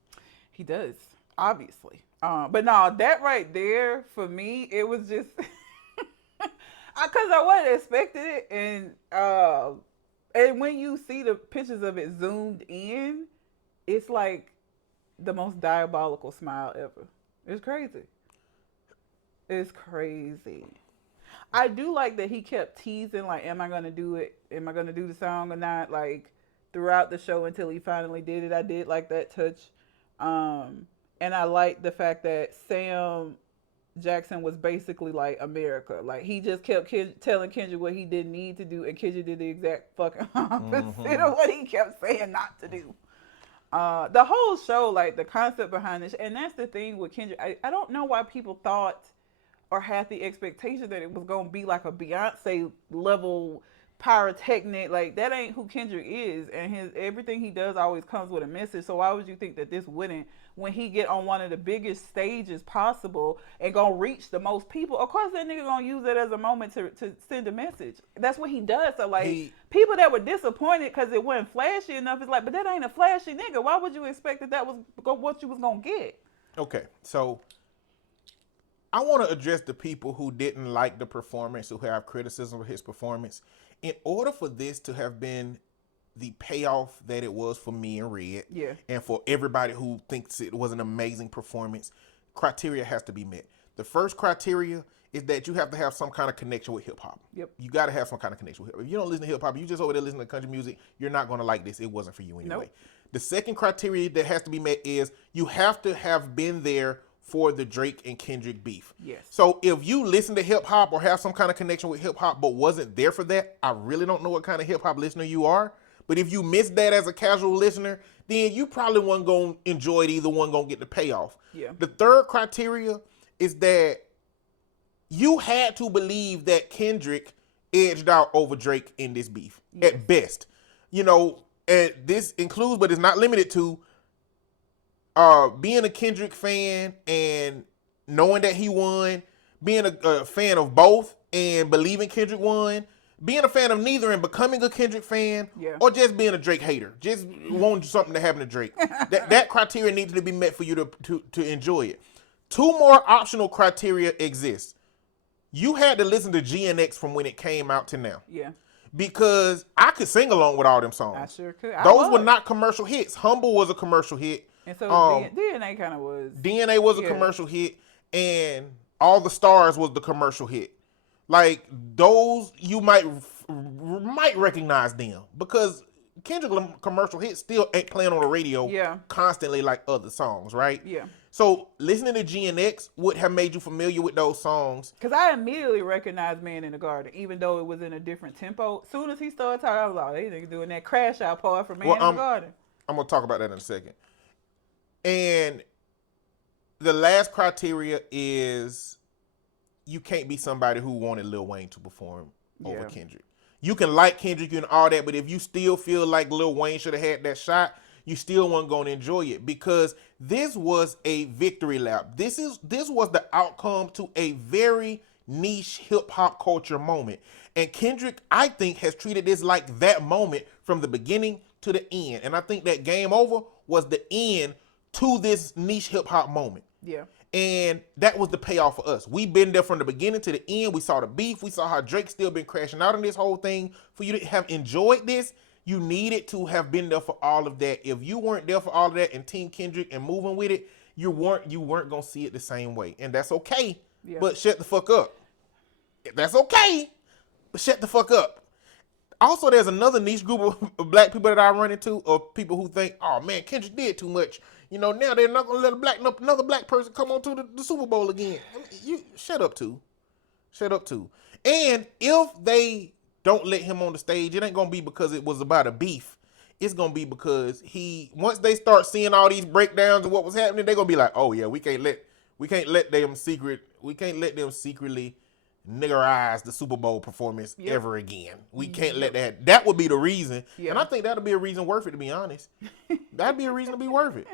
He does, obviously. But no, that right there, for me, it was just, because I wasn't expecting it. And when you see the pictures of it zoomed in, it's like the most diabolical smile ever. It's crazy. It's crazy. I do like that he kept teasing, am I going to do it? Am I going to do the song or not? throughout the show until he finally did it. I did like that touch. And I like the fact that Sam Jackson was basically like America. Like he just kept telling Kendrick what he didn't need to do, and Kendrick did the exact fucking opposite of what he kept saying not to do. The whole show, like the concept behind this, and that's the thing with Kendrick. I don't know why people thought or had the expectation that it was gonna be like a Beyonce level pyrotechnic. Like that ain't who Kendrick is, and his everything he does always comes with a message. So why would you think that this wouldn't, when he get on one of the biggest stages possible and gonna reach the most people? Of course, that nigga gonna use it as a moment to send a message. That's what he does. So like people that were disappointed because it wasn't flashy enough, it's like, but that ain't a flashy nigga. Why would you expect that was what you was gonna get? Okay, so I want to address the people who didn't like the performance, who have criticism of his performance. In order for this to have been the payoff that it was for me and Red, Yeah. and for everybody who thinks it was an amazing performance, criteria has to be met. The first criteria is that you have to have some kind of connection with hip hop. Yep. You got to have some kind of connection with hip hop. If you don't listen to hip hop, you just over there listening to country music, you're not going to like this. It wasn't for you anyway. Nope. The second criteria that has to be met is you have to have been there for the Drake and Kendrick beef. Yes. So if you listen to hip hop or have some kind of connection with hip hop but wasn't there for that, I really don't know what kind of hip hop listener you are. But if you missed that as a casual listener, then you probably wasn't going to enjoy it either, one going to get the payoff. Yeah. The third criteria is that you had to believe that Kendrick edged out over Drake in this beef, yes, at best. You know, and this includes, but it's not limited to, being a Kendrick fan and knowing that he won, being a fan of both and believing Kendrick won, being a fan of neither and becoming a Kendrick fan, yeah, or just being a Drake hater, just wanting something to happen to Drake. that criteria needs to be met for you to enjoy it. Two more optional criteria exist. You had to listen to GNX from when it came out to now. Yeah. Because I could sing along with all them songs. I sure could. Those were not commercial hits. Humble was a commercial hit. And so DNA kind of was. DNA was a commercial hit, and All the Stars was the commercial hit. Like those, you might recognize them because Kendrick commercial hits still ain't playing on the radio constantly like other songs, right? Yeah. So listening to GNX would have made you familiar with those songs. Because I immediately recognized Man in the Garden, even though it was in a different tempo. As soon as he started talking, I was like, they niggas doing that crash out part for Man in the Garden. I'm going to talk about that in a second. And the last criteria is you can't be somebody who wanted Lil Wayne to perform over Kendrick. You can like Kendrick and all that, but if you still feel like Lil Wayne should have had that shot, you still weren't going to enjoy it because this was a victory lap. This was the outcome to a very niche hip hop culture moment. And Kendrick, I think, has treated this like that moment from the beginning to the end. And I think that Game Over was the end to this niche hip hop moment. Yeah. And that was the payoff for us. We've been there from the beginning to the end. We saw the beef. We saw how Drake still been crashing out in this whole thing. For you to have enjoyed this, you needed to have been there for all of that. If you weren't there for all of that and Team Kendrick and moving with it, you weren't gonna see it the same way. And that's okay. Yeah. But shut the fuck up. That's okay. But shut the fuck up. Also, there's another niche group of black people that I run into, of people who think, oh man, Kendrick did too much. You know, now they're not gonna let another black person come on to the Super Bowl again. I mean, you shut up too. And if they don't let him on the stage, it ain't gonna be because it was about a beef. It's gonna be because once they start seeing all these breakdowns of what was happening, they're gonna be like, oh yeah, we can't let them secretly niggerize the Super Bowl performance ever again. We can't let that. That would be the reason. And I think that'll be a reason worth it, to be honest. That'd be a reason to be worth it.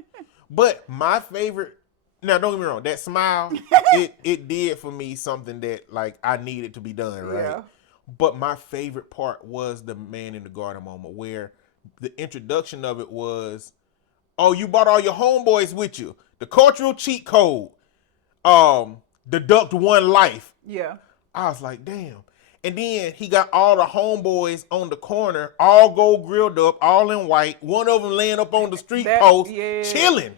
But my favorite, now don't get me wrong, that smile, it did for me something that like I needed to be done, right? Yeah. But my favorite part was the Man in the Garden moment where the introduction of it was, oh, you brought all your homeboys with you. The cultural cheat code. Deduct one life. Yeah. I was like, damn. And then he got all the homeboys on the corner, all gold grilled up, all in white. One of them laying up on the street post, chilling.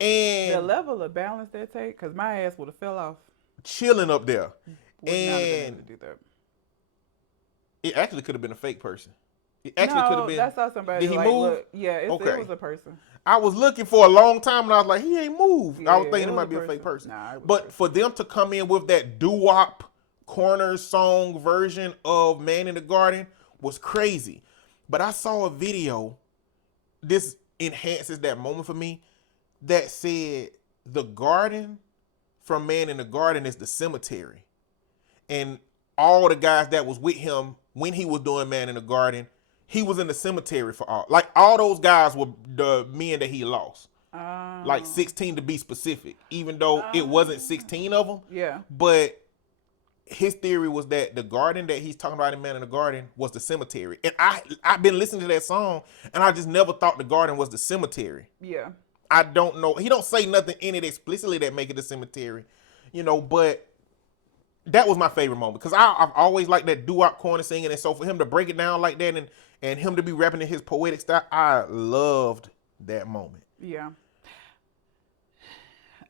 And the level of balance that take, because my ass would have fell off. Chilling up there. Would not have been able to do that. It actually could have been a fake person. It actually could have No, been. that's not somebody Did he like, move? look, yeah, it Okay. was a person. I was looking for a long time and I was like, he ain't moved. I Yeah, was thinking it it was a might be a fake person. person. Nah, it was a But person. for them to come in with that doo-wop corner song version of Man in the Garden was crazy. But I saw a video, this enhances that moment for me, that said the garden from Man in the Garden is the cemetery. And all the guys that was with him when he was doing Man in the Garden, he was in the cemetery for all those guys were the men that he lost. Like 16 to be specific, even though it wasn't 16 of them. Yeah. But his theory was that the garden that he's talking about in Man in the Garden was the cemetery. And I've been listening to that song and I just never thought the garden was the cemetery. Yeah. I don't know. He don't say nothing in it explicitly that make it the cemetery, but that was my favorite moment because I've always liked that doo-wop corner singing, and so for him to break it down like that and him to be rapping in his poetic style, I loved that moment. Yeah.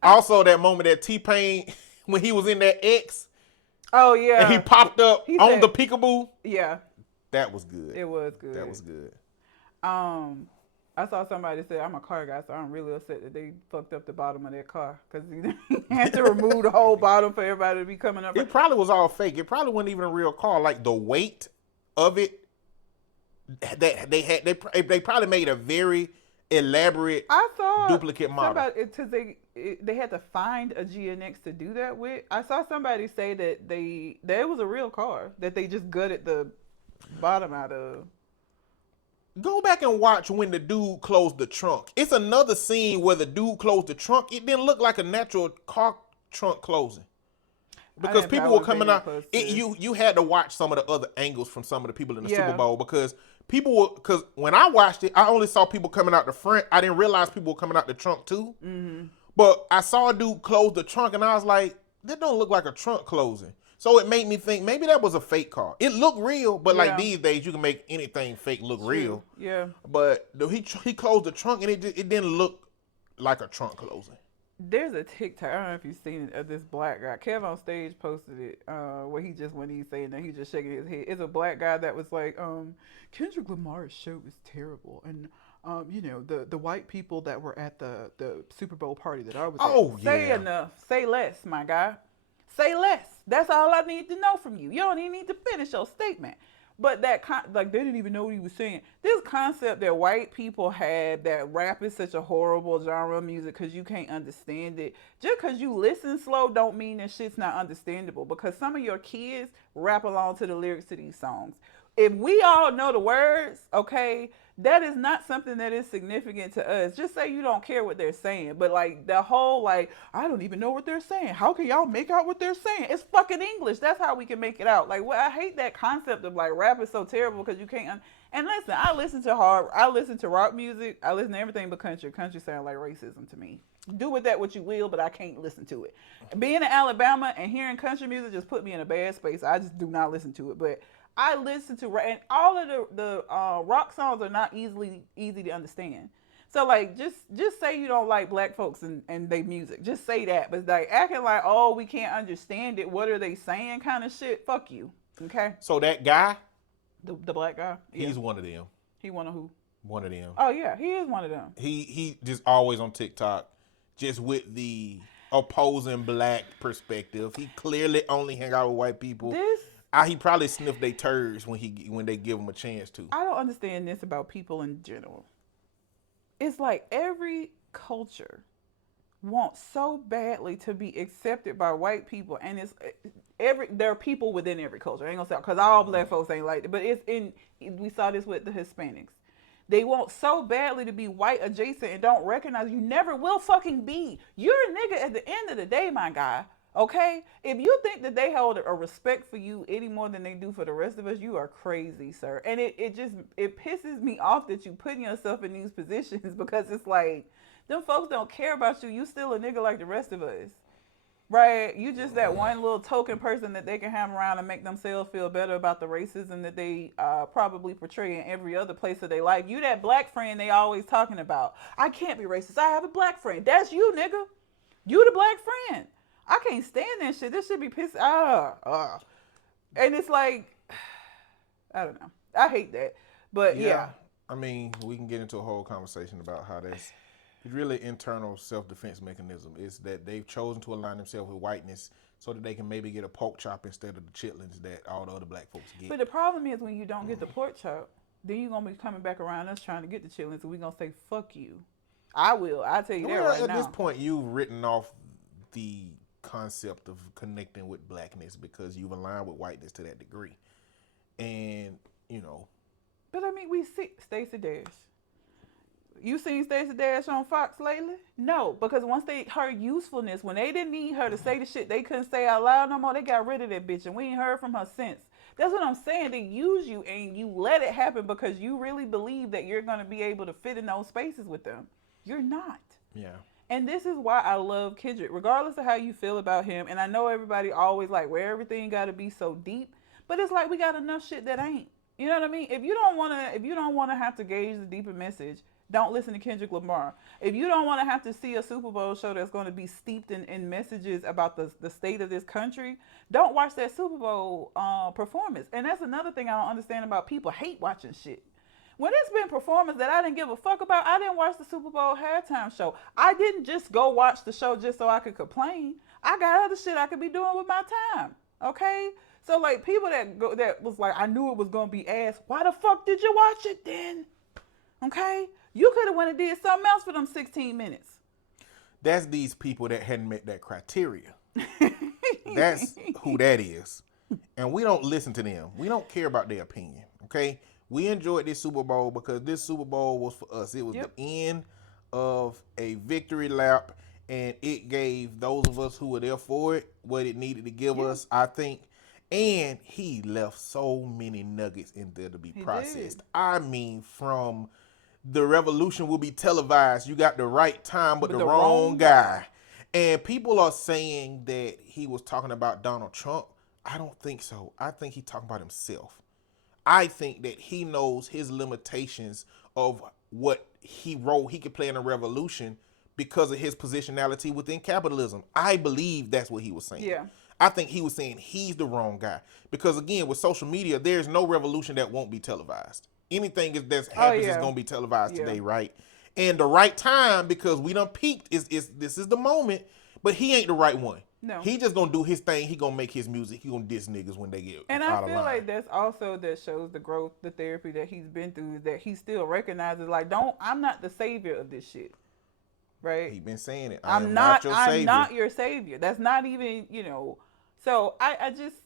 Also, that moment that T-Pain, when he was in that X, oh yeah, and he popped up he on said, the peekaboo. Yeah, that was good. It was good. That was good. I saw somebody say, I'm a car guy, so I'm really upset that they fucked up the bottom of their car because he had to remove the whole bottom for everybody to be coming up. It probably was all fake. It probably wasn't even a real car. Like the weight of it, that they probably made a very elaborate duplicate model. They had to find a GNX to do that with. I saw somebody say that it was a real car that they just gutted the bottom out of. Go back and watch when the dude closed the trunk. It's another scene where the dude closed the trunk. It didn't look like a natural car trunk closing. Because people were coming out. You had to watch some of the other angles from some of the people in the Super Bowl because because when I watched it, I only saw people coming out the front. I didn't realize people were coming out the trunk too. Mm-hmm. But I saw a dude close the trunk and I was like, that don't look like a trunk closing. So it made me think maybe that was a fake car. It looked real, but like these days you can make anything fake look real. Yeah. But he closed the trunk and it didn't look like a trunk closing. There's a TikTok, I don't know if you've seen it, of this black guy. Kev on stage posted it, where when he's saying that, he's just shaking his head. It's a black guy that was like, Kendrick Lamar's show is terrible. And, the white people that were at the Super Bowl party that I was at. Say enough. Say less, my guy. Say less. That's all I need to know from you. You don't even need to finish your statement. But they didn't even know what he was saying. This concept that white people had that rap is such a horrible genre of music because you can't understand it. Just because you listen slow don't mean that shit's not understandable, because some of your kids rap along to the lyrics to these songs. If we all know the words, okay, that is not something that is significant to us. Just say you don't care what they're saying. But the whole I don't even know what they're saying. How can y'all make out what they're saying? It's fucking English. That's how we can make it out. I hate that concept of rap is so terrible because you can't. And listen, I listen to rock music. I listen to everything but country. Country sound like racism to me. Do with that what you will, but I can't listen to it. Being in Alabama and hearing country music just put me in a bad space. I just do not listen to it. But I listen to, and all of the rock songs are not easy to understand. So just say you don't like black folks and they music. Just say that. But acting like, oh, we can't understand it, what are they saying kind of shit, fuck you. Okay? So that guy, the black guy, he's one of them. He one of who? One of them. Oh yeah, he is one of them. He just always on TikTok, just with the opposing black perspective. He clearly only hang out with white people. He probably sniffed their turds when they give him a chance to. I don't understand this about people in general. It's like every culture wants so badly to be accepted by white people, and there are people within every culture. I ain't gonna say because all black folks ain't like it, but we saw this with the Hispanics. They want so badly to be white adjacent and don't recognize you never will fucking be. You're a nigga at the end of the day, my guy. Okay? If you think that they hold a respect for you any more than they do for the rest of us, you are crazy, sir. And it pisses me off that you putting yourself in these positions, because it's like, them folks don't care about you. You still a nigga like the rest of us. Right? You just that one little token person that they can have around and make themselves feel better about the racism that they probably portray in every other place of their life. You that black friend they always talking about. I can't be racist. I have a black friend. That's you, nigga. You the black friend. I can't stand that shit. This should be pissed. And it's like, I don't know. I hate that. But Yeah, yeah. I mean, we can get into a whole conversation about how that's it's really internal self-defense mechanism. Is that they've chosen to align themselves with whiteness so that they can maybe get a pork chop instead of the chitlins that all the other black folks get. But the problem is when you don't get the pork chop, then you're gonna be coming back around us trying to get the chitlins, and we're gonna say fuck you. I will. I tell you that Well, right at this now. point, you've written off the concept of connecting with blackness because you've aligned with whiteness to that degree, and you know, But I mean, we see Stacey Dash. You seen Stacey Dash on Fox lately? No, because once they her usefulness, when they didn't need her to say the shit they couldn't say out loud no more, they got rid of that bitch, and we ain't heard from her since. That's what I'm saying. They use you and you let it happen because you really believe that you're gonna be able to fit in those spaces with them. You're not. yeah, And this is why I love Kendrick, regardless of how you feel about him. And I know everybody always like where everything got to be so deep, but it's like we got enough shit that ain't. You know what I mean? If you don't wanna have to gauge the deeper message, don't listen to Kendrick Lamar. If you don't want to have to see a Super Bowl show that's going to be steeped in messages about the state of this country, don't watch that Super Bowl performance. And that's another thing I don't understand about people hate watching shit. When it's been performance that I didn't give a fuck about, I didn't watch the Super Bowl halftime show. I didn't just go watch the show just so I could complain. I got other shit I could be doing with my time. Okay? So like people that was like, I knew it was gonna be ass. Why the fuck did you watch it then? Okay? You could have went and did something else for them 16 minutes. that's these people that hadn't met that criteria. That's who that is, and we don't listen to them. We don't care about their opinion. Okay, we enjoyed this Super Bowl because this Super Bowl was for us. It was Yep. the end of a victory lap, and it gave those of us who were there for it what it needed to give Yeah. us, I think. And he left so many nuggets in there to be He processed. did. I mean, from the revolution will be televised. You got the right time, but But the the wrong wrong guy. And people are saying that he was talking about Donald Trump. I don't think so. I think he's talking about himself. I think that he knows his limitations of what role he could play in a revolution because of his positionality within capitalism. I believe that's what he was saying. Yeah. I think he was saying he's the wrong guy because again, with social media, there's no revolution that won't be televised. Anything that's happens is Yeah. gonna be televised Yeah. today, right? And the right time because we done peaked is this is the moment, but he ain't the right one. No. He just gonna do his thing. He gonna make his music. He gonna diss niggas when they get And out I of feel line. like that's also that shows the growth, the therapy that he's been through, that he still recognizes like, I'm not the savior of this shit. Right? He been saying it. I'm not your savior. I'm not your savior. That's not even, So I just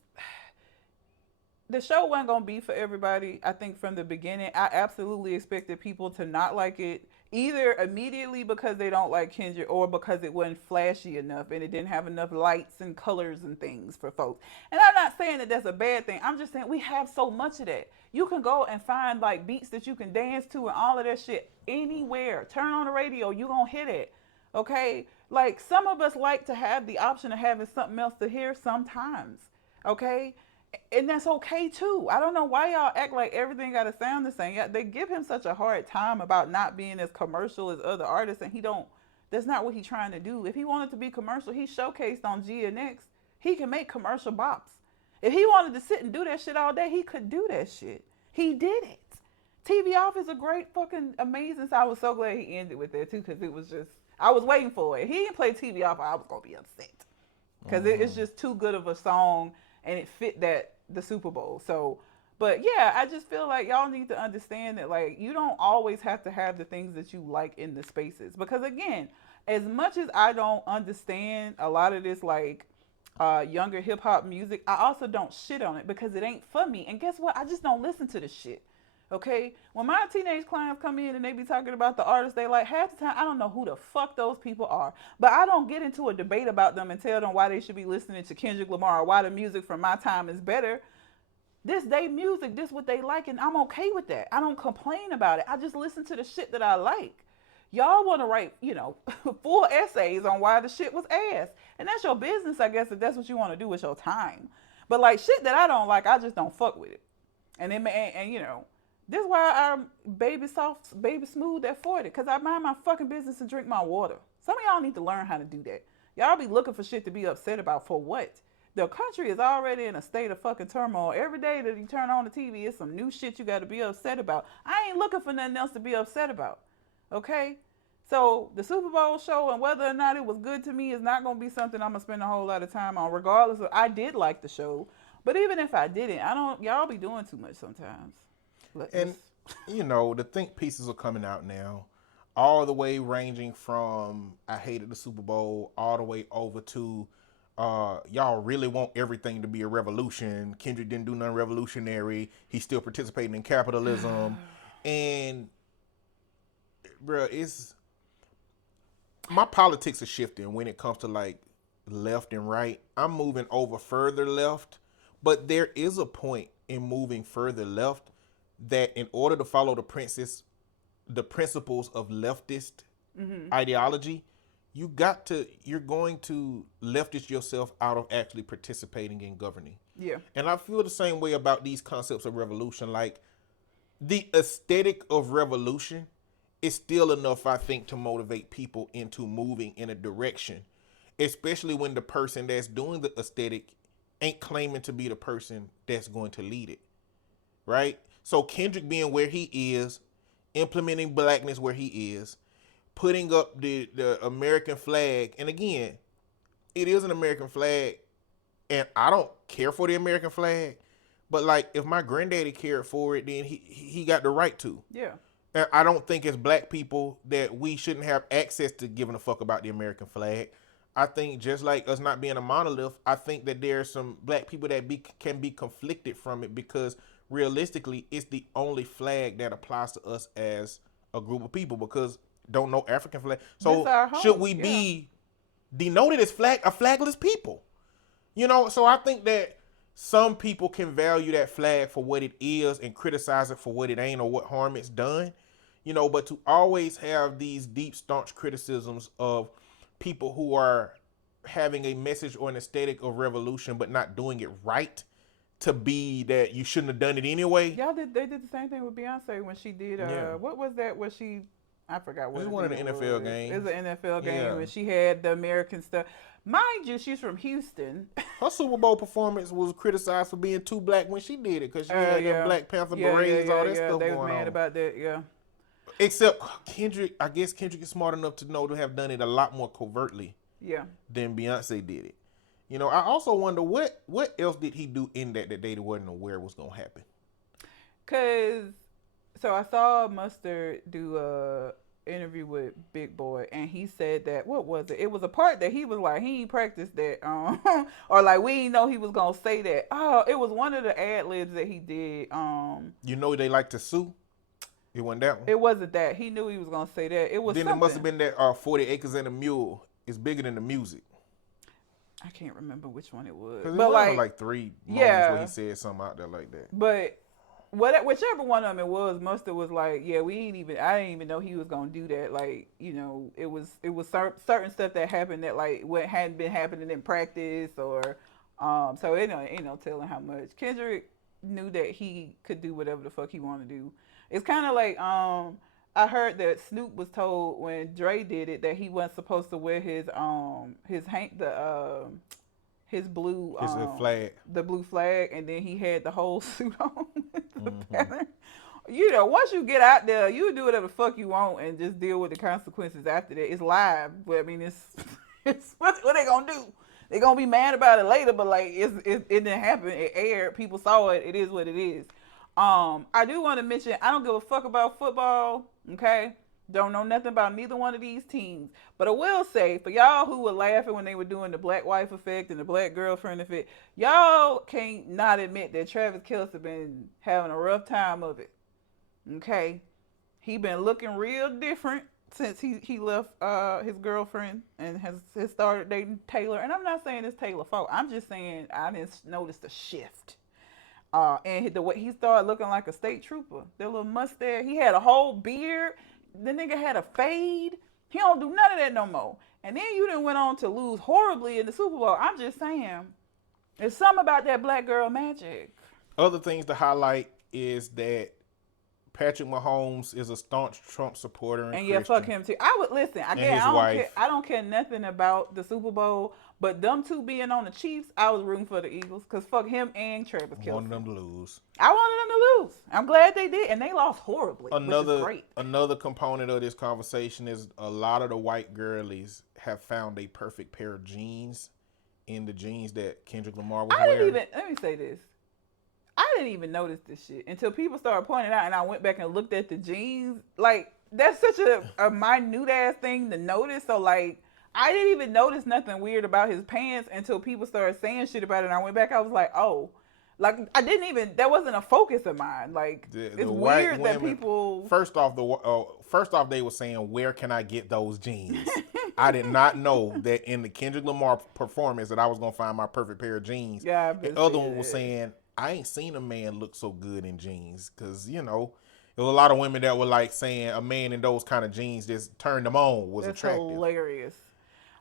the show wasn't gonna be for everybody. I think from the beginning, I absolutely expected people to not like it either immediately because they don't like Kendrick or because it wasn't flashy enough and it didn't have enough lights and colors and things for folks. And I'm not saying that that's a bad thing. I'm just saying we have so much of that. You can go and find like beats that you can dance to and all of that shit anywhere. Turn on the radio, you gonna hit it. Okay? Like some of us like to have the option of having something else to hear sometimes. Okay? And that's okay too. I don't know why y'all act like everything got to sound the same. They give him such a hard time about not being as commercial as other artists, and he don't. That's not what he's trying to do. If he wanted to be commercial, he showcased on GNX. He can make commercial bops. If he wanted to sit and do that shit all day, he could do that shit. He did it. TV Off is a great fucking amazing. So I was so glad he ended with that too, because it was just I was waiting for it. He didn't play TV Off, I was gonna be upset because it's just too good of a song. And it fit the Super Bowl. So, but yeah, I just feel like y'all need to understand that like you don't always have to have the things that you like in the spaces. Because again, as much as I don't understand a lot of this like younger hip hop music, I also don't shit on it because it ain't for me. And guess what? I just don't listen to the shit. Okay, when my teenage clients come in and they be talking about the artists they like, half the time I don't know who the fuck those people are. But I don't get into a debate about them and tell them why they should be listening to Kendrick Lamar or why the music from my time is better. This they music, this what they like, and I'm okay with that. I don't complain about it. I just listen to the shit that I like. Y'all want to write, full essays on why the shit was ass. And that's your business, I guess, if that's what you want to do with your time. But like shit that I don't like, I just don't fuck with it. And this is why I'm baby soft, baby smooth at 40. Because I mind my fucking business and drink my water. Some of y'all need to learn how to do that. Y'all be looking for shit to be upset about for what? The country is already in a state of fucking turmoil. Every day that you turn on the TV, it's some new shit you got to be upset about. I ain't looking for nothing else to be upset about. Okay? So the Super Bowl show and whether or not it was good to me is not going to be something I'm going to spend a whole lot of time on, regardless of, I did like the show. But even if I didn't, y'all be doing too much sometimes. And, the think pieces are coming out now, all the way ranging from I hated the Super Bowl all the way over to y'all really want everything to be a revolution. Kendrick didn't do nothing revolutionary. He's still participating in capitalism. And, bro, my politics are shifting when it comes to like left and right. I'm moving over further left, but there is a point in moving further left that in order to follow the principles of leftist ideology, you're going to leftist yourself out of actually participating in governing. Yeah. And I feel the same way about these concepts of revolution. Like the aesthetic of revolution is still enough, I think, to motivate people into moving in a direction, especially when the person that's doing the aesthetic ain't claiming to be the person that's going to lead it. Right? So Kendrick being where he is, implementing blackness where he is, putting up the American flag. And again, it is an American flag, and I don't care for the American flag. But like, if my granddaddy cared for it, then he got the right to. Yeah. And I don't think as black people that we shouldn't have access to giving a fuck about the American flag. I think just like us not being a monolith, I think that there are some black people that can be conflicted from it because realistically, it's the only flag that applies to us as a group of people because don't know African flag. So should we be denoted as a flagless people? So I think that some people can value that flag for what it is and criticize it for what it ain't or what harm it's done. But to always have these deep, staunch criticisms of people who are having a message or an aesthetic of revolution but not doing it right, to be that you shouldn't have done it anyway. They did the same thing with Beyonce when she did what was that? I forgot what it was. One of the NFL games. It was an NFL game and she had the American stuff. Mind you, she's from Houston. Her Super Bowl performance was criticized for being too black when she did it because she had the Black Panther berets, all that stuff they going was mad on. about that, yeah. Except Kendrick, I guess Kendrick is smart enough to know to have done it a lot more covertly than Beyonce did it. I also wonder what else did he do in that day that wasn't aware was going to happen? So I saw Mustard do a interview with Big Boy, and he said that, what was it? It was a part that he was like, he ain't practiced that, or like we didn't know he was going to say that. Oh, it was one of the ad-libs that he did. They like to sue? It wasn't that one? It wasn't that. He knew he was going to say that. It was Then something. It must have been that 40 Acres and a Mule. It's bigger than the music. I can't remember which one it was. But like 3 moments where he said something out there like that. But whichever one of them it was, Mustard was like, I didn't even know he was gonna do that. Like, it was certain stuff that happened that like what hadn't been happening in practice or so ain't no telling how much. Kendrick knew that he could do whatever the fuck he wanted to do. It's kind of like I heard that Snoop was told when Dre did it that he wasn't supposed to wear his blue flag, the blue flag, and then he had the whole suit on with the pattern. Once you get out there, you do whatever the fuck you want and just deal with the consequences after that. It's live, but I mean, it's what they gonna do? They gonna be mad about it later, but like it didn't happen. It aired. People saw it. It is what it is. I do want to mention I don't give a fuck about football. Okay. Don't know nothing about neither one of these teams. But I will say, for y'all who were laughing when they were doing the black wife effect and the black girlfriend effect, y'all can't not admit that Travis Kelce been having a rough time of it. Okay? He been looking real different since he left his girlfriend and has started dating Taylor. And I'm not saying it's Taylor's fault. I'm just saying I didn't notice the shift. And the way he started looking like a state trooper. That little mustache. He had a whole beard. The nigga had a fade. He don't do none of that no more. And then you done went on to lose horribly in the Super Bowl. I'm just saying, there's something about that black girl magic. Other things to highlight is that Patrick Mahomes is a staunch Trump supporter and And yeah, Christian. fuck him too. I would listen. And Again, his I don't care. wife. I don't care nothing about the Super Bowl. But them two being on the Chiefs, I was rooting for the Eagles because fuck him and Travis Kelce. Wanted them to lose. I wanted them to lose. I'm glad they did, and they lost horribly, which is great. Another component of this conversation is a lot of the white girlies have found a perfect pair of jeans in the jeans that Kendrick Lamar was wearing. Let me say this. I didn't even notice this shit until people started pointing it out, and I went back and looked at the jeans. Like, that's such a minute ass thing to notice. So, like, I didn't even notice nothing weird about his pants until people started saying shit about it. And I went back, I was like, oh. Like, that wasn't a focus of mine. Like, it's weird that people. First off, they were saying, where can I get those jeans? I did not know that in the Kendrick Lamar performance that I was going to find my perfect pair of jeans. Yeah, the other one was saying, I ain't seen a man look so good in jeans. Because, there was a lot of women that were like saying a man in those kind of jeans just turned them on was attractive. That's hilarious.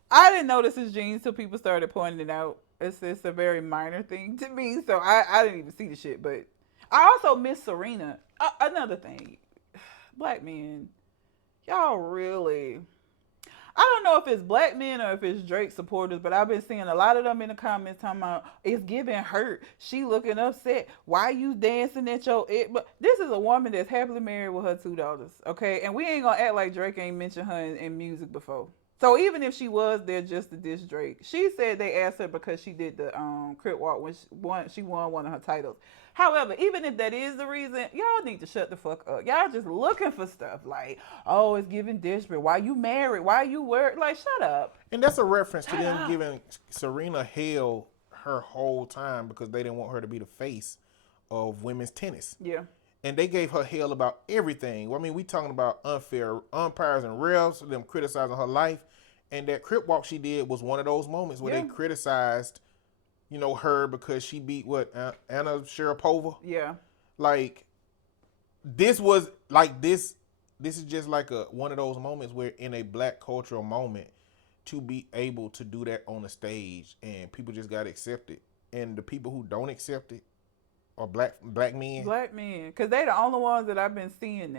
I didn't notice his jeans till people started pointing it out. It's a very minor thing to me, so I didn't even see the shit. But I also miss Serena. Another thing, black men, y'all really. I don't know if it's black men or if it's Drake supporters, but I've been seeing a lot of them in the comments talking about it's giving hurt. She looking upset. Why you dancing at your it? But this is a woman that's happily married with her 2 daughters, okay? And we ain't gonna act like Drake ain't mentioned her in music before. So even if she was there just to diss Drake, she said they asked her because she did the crip walk when she won one of her titles. However, even if that is the reason, y'all need to shut the fuck up. Y'all just looking for stuff like, oh, it's giving desperate. Why you married? Why you worried? Like, shut up. And that's a reference to them giving Serena hell her whole time because they didn't want her to be the face of women's tennis. Yeah. And they gave her hell about everything. I mean, we talking about unfair umpires and refs, them criticizing her life. And that crip walk she did was one of those moments where they criticized, her because she beat Anna Sharapova. Yeah. Like, this was like this is just like one of those moments where in a black cultural moment to be able to do that on a stage and people just got to accept it. And the people who don't accept it are black men. Black men. Because they the only ones that I've been seeing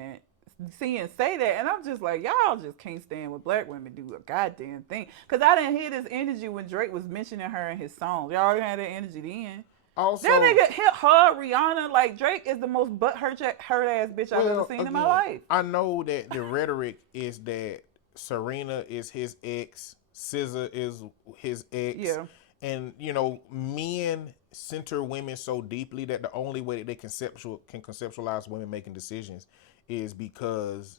say that, and I'm just like, y'all just can't stand when black women do a goddamn thing. Because I didn't hear this energy when Drake was mentioning her in his songs. Y'all already had that energy then. Also, that nigga hit her, Rihanna, like Drake is the most hurt ass bitch I've ever seen in my life. I know that the rhetoric is that Serena is his ex, SZA is his ex. Yeah. And, men center women so deeply that the only way that they can conceptualize women making decisions is because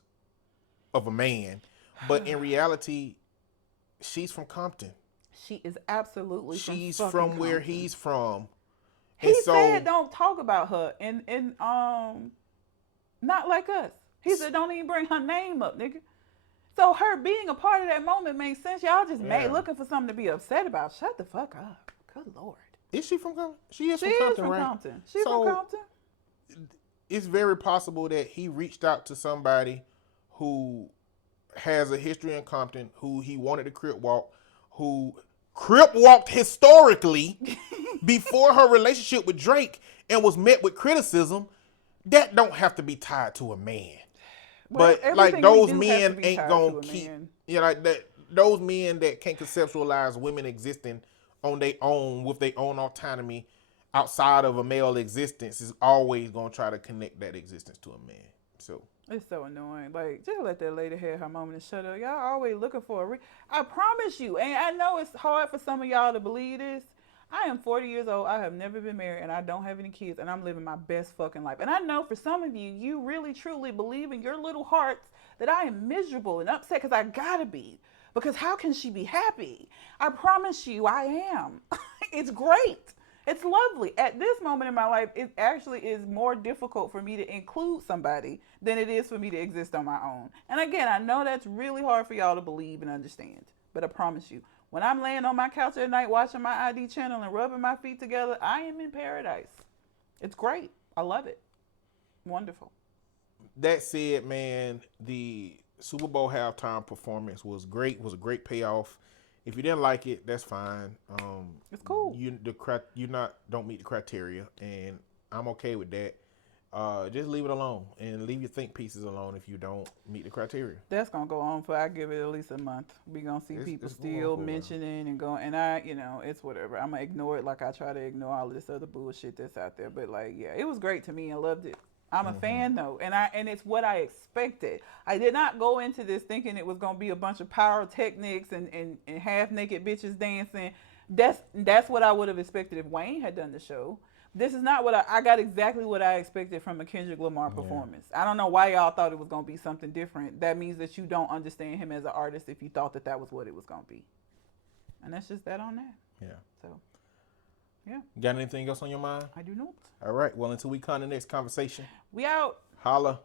of a man. But in reality, she's from Compton. She is absolutely She's from where he's from. He said don't talk about her and not like us. He said don't even bring her name up, nigga. So her being a part of that moment makes sense. Y'all just looking for something to be upset about. Shut the fuck up. Good Lord. Is she from Compton? She is from Compton, right? She's from Compton. It's very possible that he reached out to somebody who has a history in Compton, who he wanted to crip walk, who crip walked historically before her relationship with Drake and was met with criticism. That don't have to be tied to a man. Well, but like those men ain't gonna keep, like that. Those men that can't conceptualize women existing on their own with their own autonomy outside of a male existence is always gonna try to connect that existence to a man. So it's so annoying. Like, just let that lady have her moment and shut up. Y'all always looking for I promise you, and I know it's hard for some of y'all to believe this. I am 40 years old. I have never been married, and I don't have any kids, and I'm living my best fucking life. And I know for some of you, you really, truly believe in your little hearts that I am miserable and upset because I gotta be. Because how can she be happy? I promise you I am. It's great. It's lovely. At this moment in my life, it actually is more difficult for me to include somebody than it is for me to exist on my own. And again, I know that's really hard for y'all to believe and understand. But I promise you, when I'm laying on my couch at night watching my ID channel and rubbing my feet together, I am in paradise. It's great. I love it. Wonderful. That said, man, the Super Bowl halftime performance was great. Was a great payoff. If you didn't like it, that's fine. It's cool. Don't meet the criteria, and I'm okay with that. just leave it alone and leave your think pieces alone if you don't meet the criteria. That's gonna go on for, I give it at least a month. We gonna see people It's going on still for a while. mentioning and going, and I, it's whatever. I'm gonna ignore it like I try to ignore all of this other bullshit that's out there. But like, yeah, it was great to me and loved it. I'm a fan though, and it's what I expected. I did not go into this thinking it was gonna be a bunch of pyrotechnics and half naked bitches dancing. That's what I would have expected if Wayne had done the show. This is not what I got exactly what I expected from a Kendrick Lamar performance. I don't know why y'all thought it was gonna be something different. That means that you don't understand him as an artist if you thought that was what it was gonna be. And that's just that on that. Yeah. So, yeah. You got anything else on your mind? I do not. All right. Well, until we come to the next conversation, We out. holla.